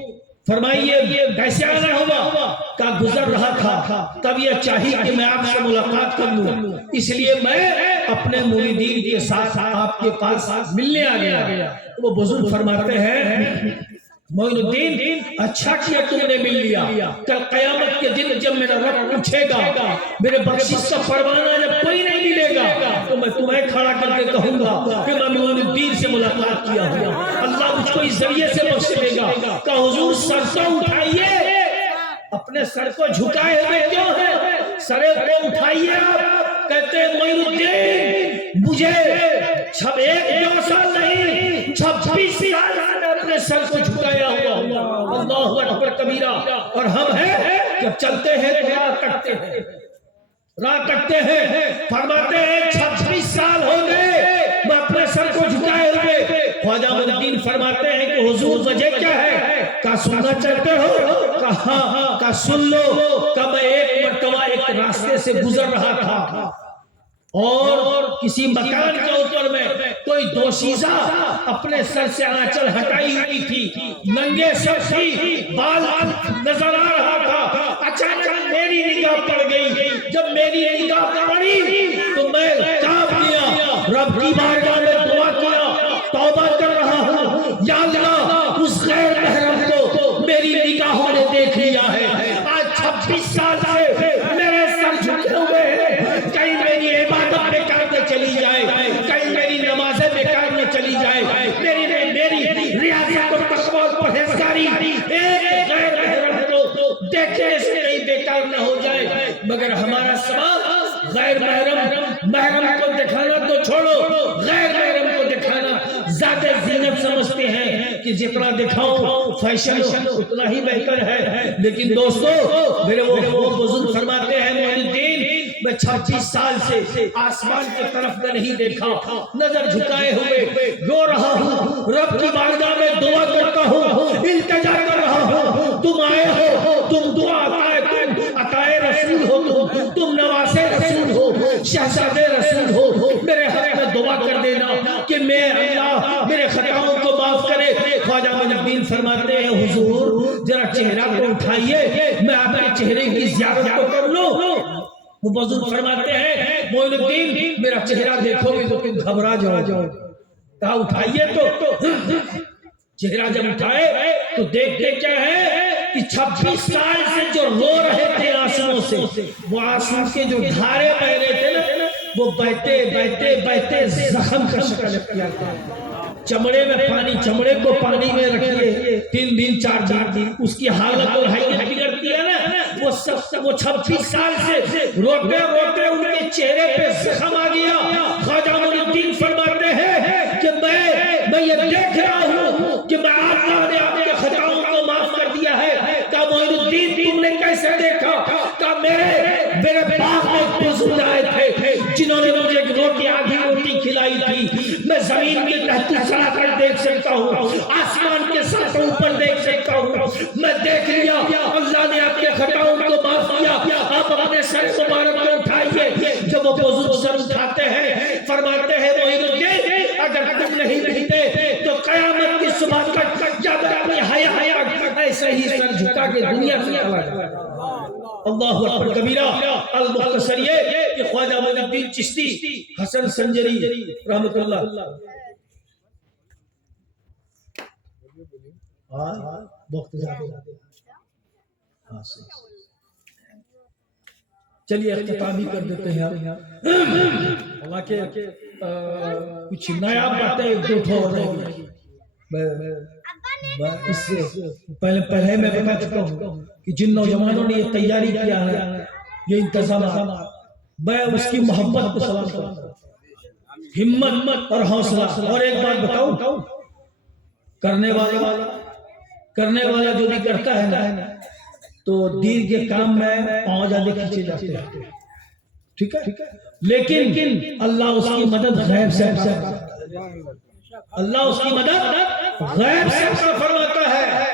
فرمائیے کیسے آنا ہوا؟ کہا گزر رہا تھا, تب یہ چاہیے کہ میں آپ سے ملاقات کر لوں, اس لیے میں اپنے مریدین کے ساتھ آپ کے پاس ملنے آ گیا. وہ بزرگ فرماتے ہیں معین الدین اچھا کیا تم نے مل لیا, کل قیامت کے دن جب میرا رب پوچھے گا میرے بخشش کا پروانہ جب کوئی نہیں ملے گا تو میں تمہیں کھڑا کر کے کہوں گا کہ میں معین الدین سے ملاقات کیا ہوں, اللہ مجھ کو اس ذریعے سے بخش دے گا. کہ حضور سر تو اٹھائیے, اپنے سر کو جھکائے ہوئے کیوں ہے؟ سر کو اٹھائیے آپ. کہتے ہیں معین الدین مجھے 1 سال نہیں 26 سال اپنے سر کو جھکایا ہوا. اللہ اکبر کبیرہ. اور ہم ہیں جب چلتے ہیں تو راہ تکتے ہیں, فرماتے ہیں 26 سال ہو گئے میں اپنے سر کو جھکائے ہوئے. خواجہ معین الدین فرماتے ہیں کہ حضور وجہ کیا ہے؟ کہا سننا چاہتے ہو؟ کہا سن لو. کہ میں ایک مرتبہ ایک راستے سے گزر رہا تھا اور کسی مکان کے اوپر میں کوئی دوشیزہ اپنے سر سے آنچل ہٹائی ہوئی تھی, ننگے سر تھی, بال نظر آ رہا تھا. اچانک میری نگاہ پڑ گئی. جب میری نگاہ پڑی تو میں کانپ گیا, رب کی بارگاہ میں دعا کیا, توبہ کر رہا ہوں یا اللہ اس غیر محرم کو میری نگاہوں نے دیکھ لیا ہے. آج 26 سال سے میرے سر جھکے ہوئے ہیں, کہیں میری عبادت بیکار میں چلی جائے, کہیں میری نمازیں بیکار میں چلی جائے, میری ریاضت اور تقوی اور پرہیزگاری ایک غیر محرم کو دیکھے سے کہیں بیکار نہ ہو جائے. مگر ہمارا سوال غیر محرم کو دکھانا تو چھوڑو, غیر محرم کو دکھانا زیادہ زینت سمجھتے ہیں کہ جتنا دکھاؤ فیشن اتنا ہی بہتر ہے. لیکن دوستو میرے وہ بزرگ فرماتے ہیں معین الدین میں 26 سال سے آسمان کی طرف میں نہیں دیکھا, نظر جھکائے ہوئے رو رہا ہوں, رب کی بارگاہ میں دعا کرتا ہوں, التجا کر رہا ہوں. تم آئے ہو, تم دعا عطائے رسول ہو, تم نواسے رسول ہو, شہزادے رسول ہو, میرے حق میں دعا کر دینا کہ میں اللہ میرے خطاؤں کو معاف کرے. خواجہ معین الدین فرماتے ہیں حضور ذرا چہرہ کو اٹھائیے, میں آپ کے چہرے کی زیارت کو کر لوں. وہ بزرگ فرماتے ہیں معین الدین میرا چہرہ دیکھو گے تو تم گھبرا جاؤ. کہا اٹھائیے تو چہرہ جب اٹھائے تو دیکھتے کیا ہے کہ 26 سال سے جو رو رہے تھے آنسوؤں سے, وہ آنسو کے جو دھارے بہ رہے تھے نا وہ بہتے زخم کا شکل اختیار کیا. چمڑے میں پانی, چمڑے کو پانی میں رکھیے 3 دن 4 دن, اس کی حالت اور حیثیت بگڑتی ہے نا. وہ 26 سال سے روتے روتے ان کے چہرے پہ زخم آ گیا. خواجہ معین الدین فرماتے ہیں کہ میں یہ دیکھ رہا ہوں کہ میں اللہ نے آپ کے خطاؤں کو معاف کر دیا ہے. کہ معین الدین تم نے کیسے دیکھا؟ کہ میرے باپ میں بزرگ آئے تھے جنہوں نے مجھے روٹی آدھی روٹی کھلائی تھی. میں زمین کی تحت چلا کر دیکھ سکتا ہوں, آسمان کے ساتھ اوپر دیکھ سکتا ہوں. میں دیکھ لیا اللہ نے آپ کے خطاؤں کو معاف کیا. آپ اپنے سر مبارک کو اٹھائیے. جب وہ بزرگ سر اٹھاتے ہیں فرماتے ہیں معین الدین اگر تم نہیں رہتے تو قیامت کی صبح تک یا اپنی حیا ایسے ہی سر جھکا کے دنیا سے چلا جائے. اللہ اکبر کبیرہ. المختصر یہ کہ خواجہ معین الدین چشتی حسن سنجری رحمت اللہ. چلیے اختتامی کر دیتے ہیں. حالانکہ کچھ نیا باتیں دو ٹھو ہو رہی ہیں. اس سے پہلے میں بتا چکا ہوں کہ جن نوجوانوں نے یہ تیاری کیا ہے, یہ انتظامات, میں اس کی محبت کو سلام کرتا ہوں, ہمت اور حوصلہ. اور ایک بات بتاؤں, کرنے والا جو بھی کرتا ہے نا تو دین کے کام میں پاؤں زیادہ کھینچے جاتے ہیں. ٹھیک ہے، لیکن اللہ اس کی مدد غیب سے کرتا ہے، اللہ اس کی مدد غیب سے فرماتا ہے۔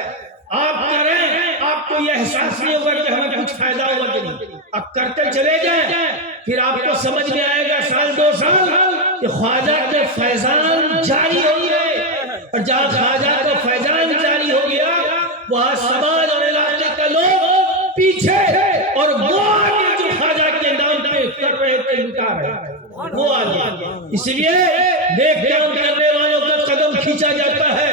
آپ کریں، آپ کو یہ احساس نہیں ہوگا کہ ہمیں کچھ فائدہ ہوگا کہ نہیں، آپ کرتے چلے جائیں، پھر آپ کو سمجھ میں آئے گا سال دو سال کہ خواجہ کے فیضان جاری ہو گئے، اور جہاں خواجہ کا فیضان جاری ہو گیا وہاں سماج اور علاقے کا لوگ پیچھے اور وہ آگے جو خواجہ کے نام پہ کر رہے تھے لٹا رہے وہ آگے، اس لیے نیک کام کرنے والوں کا قدم کھینچا جاتا ہے۔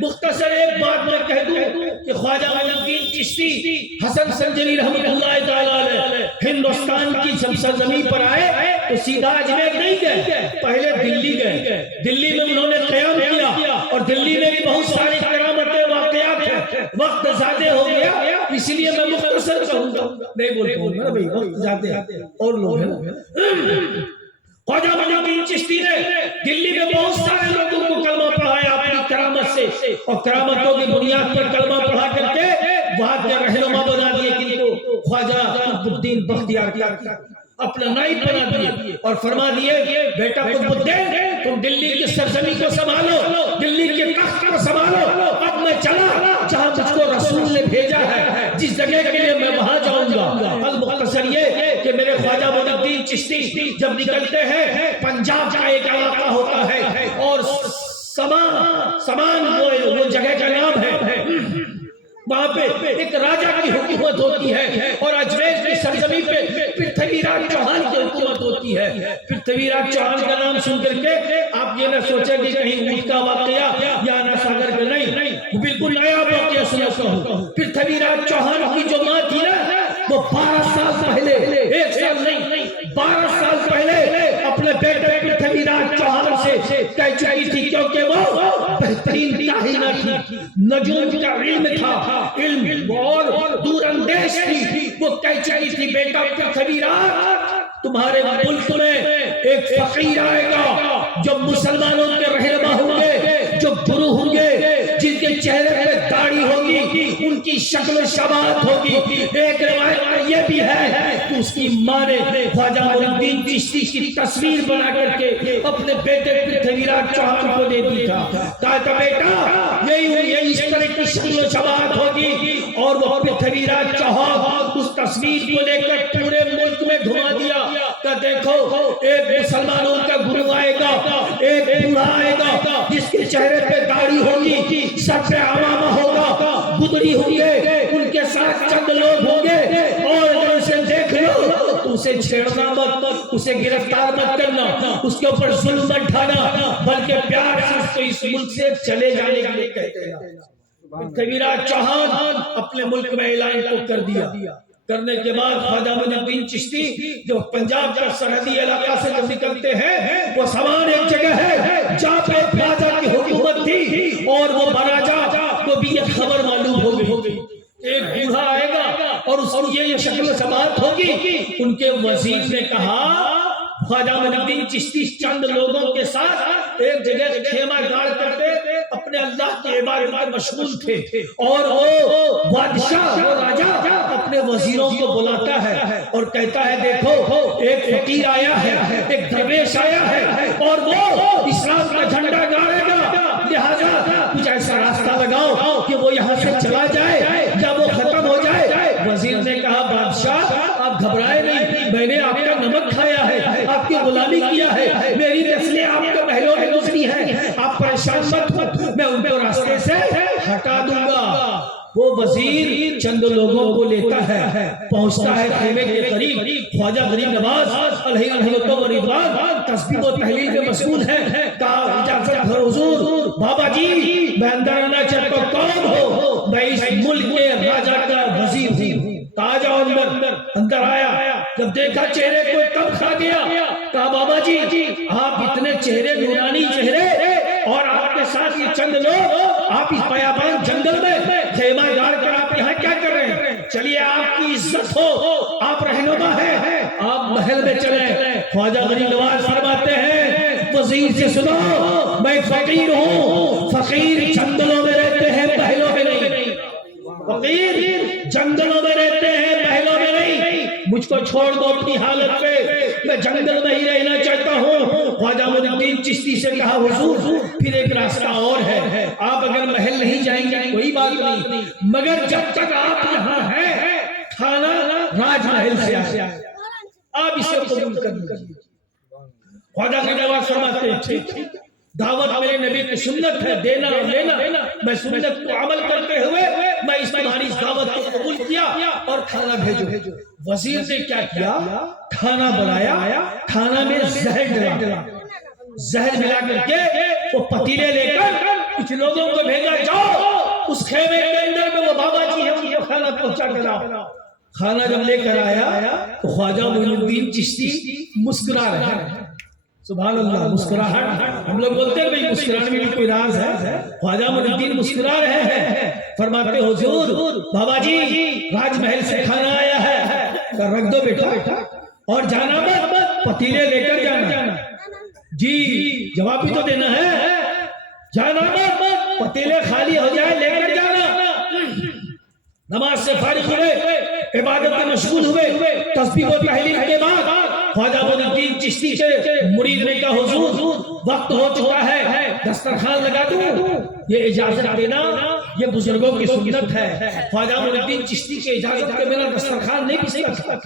مختصر ایک بات میں کہہ دوں کہ خواجہ معین الدین چشتی حسن سنجری رحمۃ اللہ تعالیٰ علیہ ہندوستان کی جب سرزمین پر آئے تو سیدھا اجمیر نہیں گئے، پہلے دلی گئے، دلی میں انہوں نے قیام کیا اور دلی میں بھی بہت ساری کرامتیں واقعات ہیں، وقت زیادہ ہو گیا اس لیے میں مختصر کہوں گا، نہیں بول پاؤں گا بھائی، وقت زیادہ اور لوگ ہیں۔ خواجہ معین الدین چشتی نے دلی میں بہت سارے لوگوں کو کلمہ پڑھایا اپنی کرامت سے، اور کرامتوں کی بنیاد پر کلمہ پڑھا کر کے وہاں کے رہنما بنا دیے، کن کو؟ خواجہ قطب الدین بختیار کیا اپنا نائب بنا دیے اور فرما دیے بیٹا قطب الدین تم دلی کی سرزمین کو سنبھالو، دلی کے تخت کو سنبھالو، اب میں چلا جہاں مجھ کو رسول نے بھیجا ہے، جس جگہ کے لیے میں وہاں جاؤں گا۔ المختصر یہ کہ میرے خواجہ معین الدین چشتی جب نکلتے ہیں پنجاب کا ایک علاقہ ہوتا ہے اور سمان وہ جگہ کا نام ہے، وہاں پہ ایک راجہ کی حکومت ہوتی ہے اور اجمیر کی سرزمین پہ پرتھوی راج چوہان کی حکومت ہوتی ہے۔ پرتھوی راج چوہان کا نام سن کر کے آپ یہ نہ سوچیں کہ کہیں اونٹ کا واقعہ یا آنا ساگر کا، نہیں، بالکل نیا واقعہ سناتا ہوں۔ پرتھوی راج چوہان کی جو ماں تھی نا وہ 12 سال پہلے، ایک سال نہیں 12 سال پہلے اپنے بیٹے پرتھوی راج چوہان سے کہہ چکی تھی، کیونکہ وہ بہترین کاہنہ تھی، نجوم کا علم تھا، علم اور دور اندیش تھی، وہ کہہ چکی تھی بیٹا پرتھوی راج تمہارے ملک میں ایک فقیر آئے گا جو مسلمانوں کے رہنما ہوں گے، جو گرو ہوں گے، جن کے چہرے پہ داڑھی ہوگی، ان کی شکل و شباہت ہوگی۔ ایک روایت میں یہ بھی ہے کہ اس کی ماں نے خواجہ معین الدین چشتی کی تصویر بنا کر کے اپنے بیٹے پرتھوی راج چوہان کو دے دی تھا، کہا تھا بیٹا یہی اس طرح کی شکل و شباہت ہوگی، اور وہ پرتھوی راج چوہان اس تصویر کو لے کر پورے ملک میں گھما دیا کہ دیکھو ایک مسلمانوں کا گرو آئے گا، ایک بوڑھا آئے گا جس کے چہرے پہ داڑھی ہوگی، سر پہ عمامہ ہوگا، گدڑی ہوں گے، ان کے ساتھ چند لوگ ہوں گے، اور اگر اسے دیکھ لو تو اسے چھیڑنا مت، اسے گرفتار مت کرنا، اس کے اوپر ظلم مت ڈھانا، بلکہ پیار سے اس کو اس ملک سے چلے جانے کے لیے کہتے ہیں۔ پرتھوی راج چوہان اپنے ملک میں اعلان کو کر دیا، کرنے کے بعد خواجہ معین الدین چشتی جو پنجاب کا سرحدی علاقہ سے جب نکلتے ہیں، وہ سمان ایک جگہ ہے جہاں پہ راجہ کی حکومت تھی، اور وہ مہاراجہ کو بھی یہ خبر معلوم ہو گئی ایک بوڑھا آئے گا اور اس کی یہ شکل و شباہت ہوگی۔ ان کے وزیر نے کہا خواجہ معین الدین چشتی چند لوگوں کے ساتھ ایک جگہ خیمہ گاڑ کرتے اپنے اللہ کی عبادت میں مشغول تھے، اور وہ بادشاہ وہ راجہ اپنے وزیروں کو بلاتا ہے اور کہتا ہے دیکھو ایک فقیر آیا ہے، ایک درویش آیا ہے، اور وہ اسلام کا جھنڈا گاڑے گا، لہذا کچھ ایسا راستہ لگاؤ کہ وہ یہاں سے چلا جائے یا وہ ختم ہو جائے۔ وزیر نے کہا بادشاہ آپ گھبرائے نہیں، میں نے آپ کا نمک کھایا ہے، آپ کی غلامی کیا ہے، میری نسلیں آپ کے محلوں میں گزری ہیں، آپ پریشان مت ہو، میں ان کو راستے سے ہٹا دوں گا۔ وہ وزیر چند لوگوں کو لیتا ہے، پہنچتا ہے خیمے کے قریب، خواجہ غریب نواز علیہ رحمت و رضوان تسبیح و تحلیل میں مشغول ہے، کہا اجازت ہے حضور، بابا جی میں اندر آنا چاہتا ہوں، کون ہو؟ میں اس ملک کے راجہ کا وزیر ہوں۔ کہا جاؤ اندر آیا، جب دیکھا چہرے کو کب کھا گیا، کہا بابا جی آپ اتنے چہرے نورانی چہرے اور آپ کے ساتھ یہ چند لوگ، آپ اس بیابان جنگل میں خیمہ گاڑ کر آپ یہاں کیا کر رہے ہیں؟ چلیے آپ کی عزت ہو، آپ رہنما ہیں، آپ محل میں چلیں۔ خواجہ غریب نواز فرماتے ہیں وزیر سے سنو میں فقیر ہوں، فقیر جنگلوں میں رہتے ہیں محلوں میں نہیں، فقیر جنگلوں میں رہتے ہیں محلوں میں نہیں، مجھ کو چھوڑ دو اپنی حالت پہ، میں جنگل میں ہی رہنا چاہتا ہوں۔ خواجہ معین الدین چشتی سے کہا حضور پھر ایک راستہ اور ہے، آپ اگر محل نہیں جائیں گے کوئی بات نہیں، مگر جب تک آپ یہاں ہیں کھانا راج محل سے آئے، آپ اسے قبول کر لیجیے۔ خواجہ کی نواز فرماتے ہیں ٹھیک، دعوت میرے نبی کی سنت ہے، دینا اور لینا، میں سنت کو عمل کرتے ہوئے میں اس تمہاری دعوت کو قبول کیا اور کھانا بھیجو۔ وزیر نے کیا کیا؟ کھانا بنایا، کھانا میں زہر ڈلا، زہر ملا کر کے وہ پتیلے لے کر کچھ لوگوں کو بھیجا، جاؤ اس خیمے کے اندر میں وہ بابا جی ہیں ان کو کھانا پہنچا کر آؤ۔ کھانا جب لے کر آیا تو خواجہ معین الدین چشتی مسکرا رہے ہیں، سبحان اللہ، مسکراہٹ، ہم لوگ بولتے ہیں بھئی مسکرانے میں بھی کوئی راز ہے، خواجہ معین الدین مسکرا رہے ہیں، فرماتے حضور بابا جی راج محل سے کھانا آیا ہے، رکھ دو بیٹا اور جانا مت، پتیلے لے کر جانا، جی جواب بھی تو دینا ہے، جانا مت، پتیلے خالی ہو جائے لے کر جانا۔ نماز سے فارغ ہوئے، عبادت میں مشغول ہوئے، تسبیح و تحلیل کے بعد خواجہ معین الدین چشتی کے مرید نے کہا حضور وقت ہو چکا ہے، دسترخوان لگا دوں؟ یہ اجازت دینا یہ بزرگوں کی سنت ہے، خواجہ معین الدین چشتی کے اجازت کے بنا دسترخوان نہیں بچ سکتا۔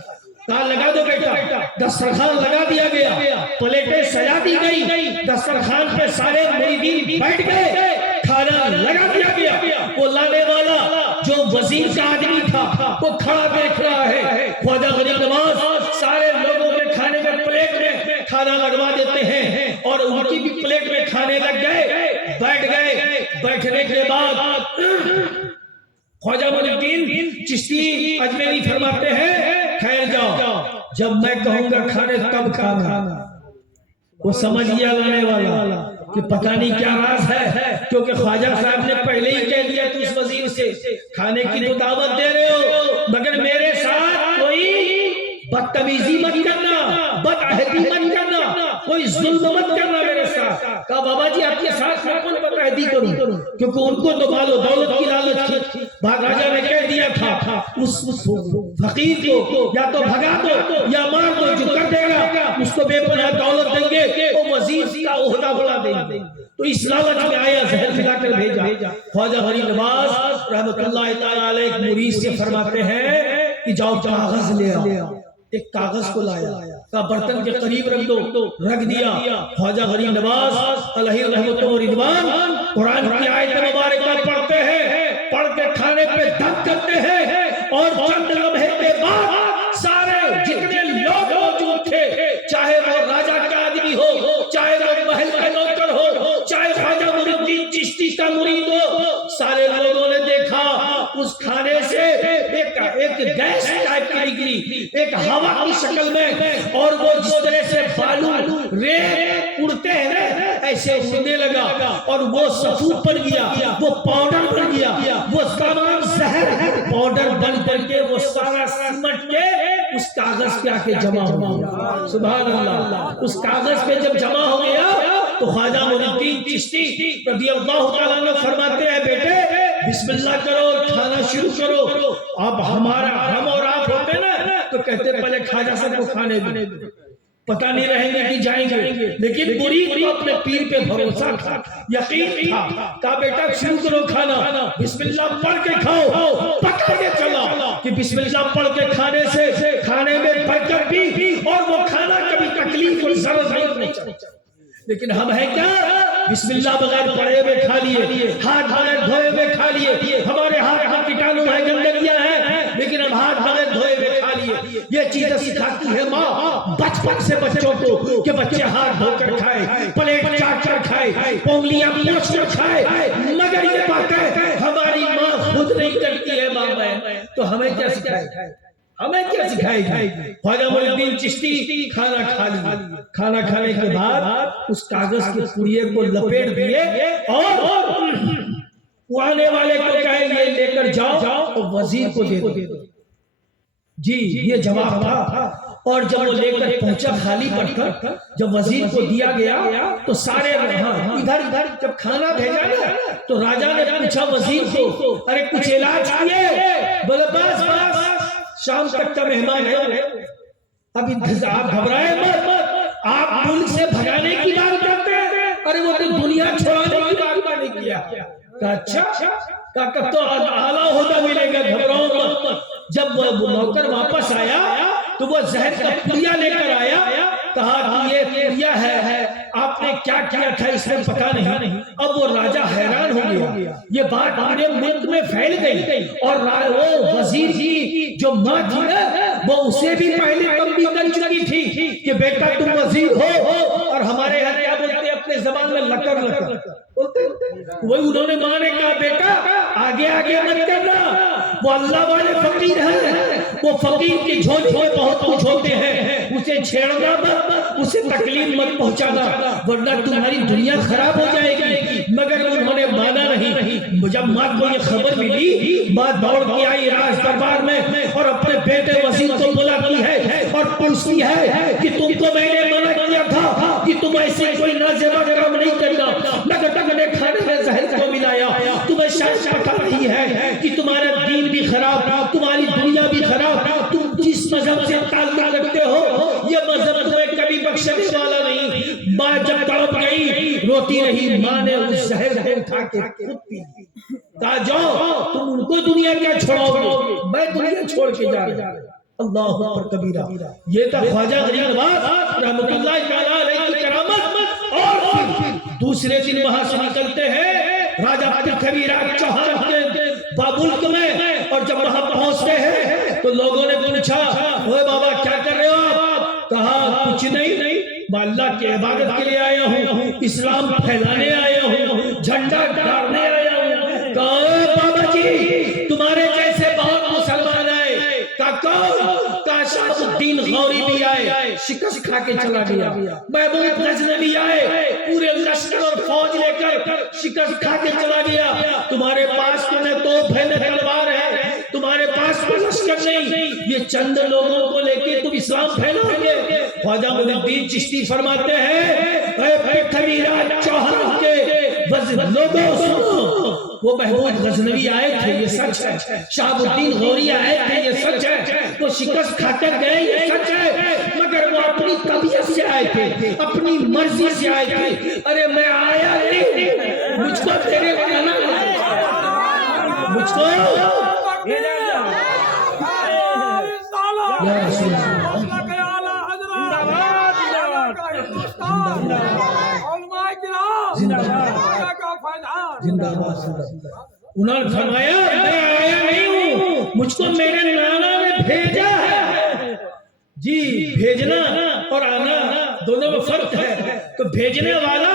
کہا لگا دو بیٹا، دسترخوان لگا دیا گیا، پلیٹیں سجا دی گئی، دسترخوان پہ سارے مریدین بیٹھ گئے، کھانا لگا دیا گیا۔ وہ لانے والا جو وزیر کا آدمی تھا وہ کھڑا دیکھ رہا ہے، خواجہ غریب نواز سارے لوگوں کے کھانے میں پلیٹ میں کھانا لگوا دیتے ہیں اور ان کی بھی پلیٹ میں کھانے لگ گئے، بیٹھ گئے۔ بیٹھنے کے بعد خواجہ معین الدین چشتی اجمیری فرماتے ہیں خیر جاؤ، جب میں کہوں گا کھانے تب کھانا۔ وہ سمجھ گیا لانے والا کہ پتہ نہیں کیا راز ہے، کیونکہ خواجہ صاحب نے پہلے ہی کہہ دیا کہ اس وزیر سے کھانے کی تو دعوت دے رہے ہو مگر میرے ساتھ کوئی بدتمیزی مت کرنا، بد عہدی مت کرنا، کوئی ظلم مت کرنا میرے ساتھ۔ کہا بابا جی آپ کے ساتھ میں کون بد عہدی کروں، کیونکہ ان کو تو مال و دولت کی لالچ تھی، راجہ نے کہہ دیا تھا اس فقیر کو یا تو بھگا دو یا مار دو، جو کر دے گا اس کو بے پناہ دولت دیں گے، وہ وزیر کا عہدہ بڑھا دیں گے۔ تو اس لالچ میں آیا، زہر ملا کر بھیجا۔ خواجہ غریب نواز رحمۃ اللہ تعالی علیہ ایک مرید سے فرماتے ہیں کہ جاؤ کاغذ لے آؤ۔ ایک کاغذ کو لایا، کہا برتن کے قریب رکھ دو، رکھ دیا۔ خواجہ غریب نواز علیہ رحمت و رضوان قرآن کی آیت مبارکہ پڑھتے ہیں، پڑھ کے کھانے پہ دم کرتے ہیں اور چند لمحے کے بعد سارے جتنے لوگ موجود تھے، چاہے وہ راجہ کا آدمی ہو، چاہے وہ محل کا نوکر ہو، چاہے خواجہ معین الدین چشتی کا مرید ہو، سارے لوگوں نے دیکھا اس کھانے سے ایک گیس ٹائپ کی نکلی، ایک ہوا کی شکل میں، اور وہ جس طرح سے بالو ریت اڑتے ہیں ایسے اڑنے لگا، اور وہ سفود بن گیا، وہ پاؤڈر بن گیا، وہ تمام زہر پاؤڈر بن کر کے وہ سارا سمٹ کے اس کاغذ پہ آ کے جمع ہو گیا۔ سبحان اللہ، اس کاغذ پہ جب جمع ہو گیا تو خواجہ معین الدین چشتی رضی اللہ تعالیٰ عنہ فرماتے ہیں بیٹے بسم اللہ کرو اور کھانا شروع کرو۔ اب ہم اور آپ ہوتے نا تو کہتے پہلے خواجہ صاحب کو کھانے دیں، پتہ نہیں رہیں گے کہ جائیں گے، لیکن مرید کو اپنے پیر پہ بھروسہ تھا، یقین تھا۔ کہا بیٹا شروع کرو کھانا، بسم اللہ پڑھ کے کھاؤ۔ پتہ یہ چلا کہ بسم اللہ پڑھ کے کھانے سے کھانے میں برکت بھی، اور وہ کھانا کبھی تکلیف اور ضرر نہیں چلتا۔ لیکن ہم ہیں کیا، بسم اللہ بغیر پڑھے ہوئے کھا لیے، ہاتھ بغیر دھوئے ہوئے کھا لیے، ہمارے ہاتھ میں کیٹانو ہے، گندگیاں ہیں، لیکن ہم ہاتھ بغیر دھوئے ہوئے کھا لیے۔ یہ چیزیں سکھاتی ہے ماں بچپن سے بچوں کو کہ بچے ہاتھ دھو کر کھائے، پلیٹ چاٹ کر کھائے، انگلیاں پوچھ کر کھائے، مگر یہ باتیں ہماری ماں خود نہیں کرتی ہے ماں بہن، تو ہمیں کیا سکھائے، ہمیں کیا سکھائے گی۔ خواجہ معین الدین چشتی کھانا کھا لیا، کھانا کھانے کے بعد اس کاغذ کے پوریے کو لپیٹ دیے اور وہ آنے والے کو کہیں یہ لے کر جاؤ اور وزیر کو دے دو۔ جی یہ جواب تھا، اور جب وہ لے کر پہنچا خالی پڑھ کر، جب وزیر کو دیا گیا تو سارے ادھر جب کھانا بھیجا نا تو راجہ نے پوچھا وزیر کو ارے کچھ علاج کیے؟ بولے بس شام تک کا مہمان ہے. اب آپ گھبرائے مت, آپ ملک سے بھگانے کی بات کرتے ہیں, ارے وہ تو دنیا چھوڑانے کی بات میں نے کیا. اچھا کہا تو اعلیٰ عہدہ ملے گا, گھبراؤ مت. جب وہ نوکر واپس آیا تو وہ زہر کا پڑیا لے کر آیا, کہا کہ یہ پڑیا ہے, آپ نے کیا کیا تھا اس میں پتہ نہیں. اب وہ راجہ حیران ہو گیا, یہ بات پورے ملک میں پھیل گئی, اور وہ وزیر کی جو ماں تھی نا وہ اسے بھی پہلے تنبیہ کر چکی تھی کہ بیٹا تم وزیر ہو, اور ہمارے یہاں کیا بولتے ہیں اپنے زبان میں لکر بولتے ہیں. وہی انہوں نے ماں نے کہا بیٹا آگے آگے مت کرنا, وہ اللہ والے فقیر ہیں, وہ فقیر کی جھولی میں بہت کچھ ہوتے ہیں, اسے چھیڑنا مت, اسے تکلیف مت پہنچانا ورنہ تمہاری دنیا خراب ہو جائے گی. مگر انہوں نے مانا نہیں. جب ماں کو یہ خبر ملی, ماں دوڑ کے آئی راج دربار میں اور اپنے بیٹے وزیر کو بلاتی ہے اور پوچھتی ہے کہ تم کو میں نے منع کیا تھا کہ تم ایسے کوئی نازیبا کام نہیں کرنا, مگر تم نے کھانے میں زہر کو ملایا. تمہیں شاید پتہ نہیں ہے کہ تمہارا دین بھی خراب, تمہاری دنیا بھی خراب, تم جس مذہب سے تعلق رکھتے ہو یہ مذہب تمہیں کبھی بخشنے والا نہیں. ماں جب تڑپ گئی روتی رہی, ماں نے اس زہر کو اٹھا کے خود پی لی. کہا جاؤ تم ان کو دنیا کیا چھوڑو گے, میں دنیا چھوڑ کے جا رہا ہوں. اللہ اکبر کبیرہ. یہ تھا خواجہ غریب نواز رحمۃ اللہ تعالی علیہ کی کرامت. اور پھر دوسرے دن وہاں سے نکلتے ہیں راجہ پرتھوی راج چوہان کے ملک میں, اور جب وہاں پہنچتے ہیں تو لوگوں نے پوچھا اوے بابا کیا کر رہے ہو آپ؟ کہا کچھ نہیں, میں اللہ کی عبادت کے لیے آیا ہوں, اسلام پھیلانے آیا ہوں, جھنڈا گاڑنے آیا ہوں. کہا بابا جی تمہارے جیسے بہت مسلمان آئے. کہا شاہ الدین غوری بھی آئے, شکست کھا کے چلا گیا. محمود غزنوی آئے, پورے لشکر اور فوج لے کر شکست کھا کے چلا گیا. تمہارے پاس تو نہ توپ ہے نہ تلوار ہے, تمہارے پاس کوئی لشکر نہیں, یہ چند لوگوں کو لے کے تم اسلام پھیلاؤ گے. خواجہ معین الدین چشتی فرماتے ہیں اے پرتھوی راج چوہان کے لوگوں سنو, وہ محمود غزنوی آئے تھے یہ سچ ہے, شہاب الدین غوری آئے تھے یہ سچ ہے, وہ شکست کھا کر گئے یہ سچ ہے, مگر وہ اپنی طبیعت سے آئے تھے, اپنی مرضی سے آئے تھے. ارے میں آیا نہیں, مجھ کو تیرے کہنا مجھ کو یا رسول زندہ باد. انہوں نے فرمایا میں آیا نہیں ہوں, مجھ کو میرے نانا نے بھیجا ہے. جی بھیجنا اور آنا دونوں میں فرق ہے. تو بھیجنے والا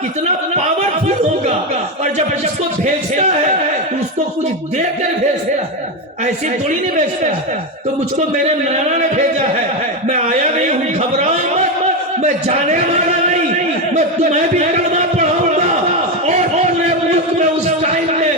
کتنا پاورفل ہوگا, اور جب جس کو بھیجتا ہے تو اس کو کچھ دے کر بھیجتا ہے, ایسی تھوڑی نہیں بھیجتا ہے. تو مجھ کو میرے نانا نے بھیجا ہے, میں آیا نہیں ہوں, گھبراؤ مت, میں جانے والا نہیں, میں تمہیں بھی کلمہ پڑھاؤں گا. اور میں ملک میں اس ٹائم میں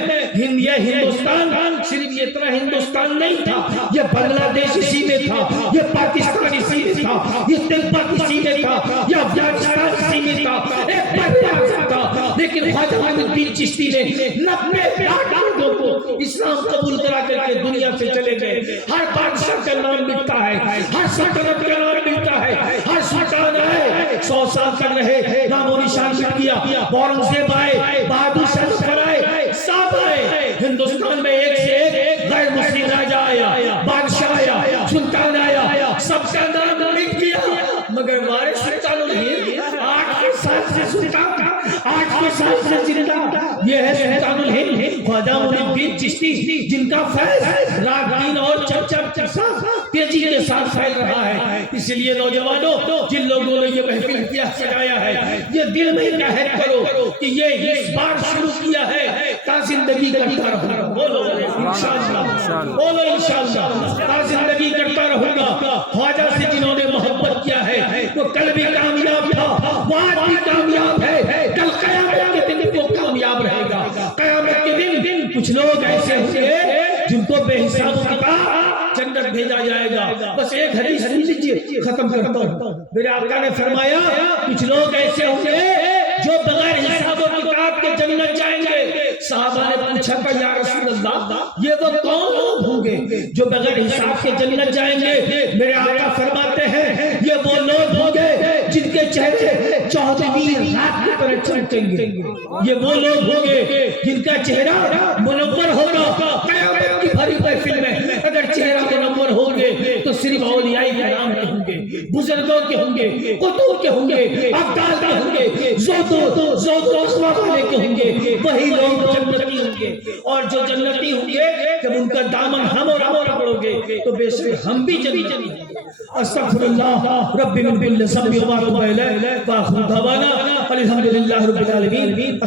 یہ ہندوستان صرف یہ اتنا ہندوستان نہیں تھا, یہ بنگلہ دیش اسی میں تھا, یہ پاکستان اسی میں تھا, یہ تلپاک اسی میں تھا, یہ افغانستان اسی میں تھا, ایک پاکستان تھا. لیکن خواجہ معین الدین چشتی نے 90 لوگوں کو اسلام قبول کرا کر کے دنیا سے چلے گئے. ہر بادشاہ کا نام ملتا ہے, ہر سلطنت کا نام ملتا ہے, ہر سلطان آئے 100 سال تک رہے, نام و نشان مٹ گیا. اورنگزیب آئے, بہادر شاہ ظفر آئے, سب آئے. ہندوستان میں ایک سے ایک غیر مسلم راجہ آیا, بادشاہ آیا, سلطان آیا, سب کا نام مٹ گیا. مگر وارث سلطان الہند 8 سال سے سلطان تھا, 8 سال سے زندہ. یہ ہے سلطان الہند خواجہ معین الدین چشتی, جن کا فیض رات دن اور چپ تیزی کے ساتھ پھیل رہا ہے. اس لیے نوجوانوں جن لوگوں نے یہ محفل کیا سجایا ہے, یہ دل میں عہد کرو کہ یہ اس بار شروع کیا ہے تا زندگی کرتا رہوں گا. بولو انشاءاللہ, بولو انشاءاللہ, تا زندگی کرتا رہوں گا. خواجہ سے جنہوں نے محبت کیا ہے وہ کل بھی کامیاب تھا, وہ آج بھی کامیاب ہے, کل قیامت کے دن وہ کامیاب رہے گا. قیامت کے دن کچھ لوگ ایسے ہوں گے جن کو بے حساب کتاب جنت بھیجا جائے گا. بس ایک حدیث سن لیجیے, ختم کرتا ہوں. میرے آقا نے فرمایا کچھ لوگ ایسے ہوں گے جو بغیر حساب و کتاب کے جنت جائیں گے. صحابہ نے پوچھا کہ یا رسول اللہ یہ وہ کون لوگ ہوں گے جو بغیر حساب کے جنت جائیں گے. میرے آقا فرماتے ہیں یہ وہ لوگ ہوں گے جن کے چہرے 14ویں رات کی طرح چمکیں گے. یہ وہ لوگ ہوں گے جن کا چہرہ منور ہوگا. قیامت کی بھری محفل میں اگر چہرہ منور ہوں گے تو صرف اولیاء کرام کے ہوں گے, بزرگوں کے ہوں گے, قطب کے ہوں گے, ابدال کے ہوں گے, زہد و اخلاق والے کے ہوں گے. وہی لوگ جنتی ہوں گے. اور جو جنتی ہوں گے جب ان کا دامن ہم اور ہم پکڑو گے تو بے شک ہم بھی جنتی ہوں گے. استغفر اللہ ربی من کل ذنب و اتوب الیہ. واخر دعوانا الحمد للہ رب العالمین.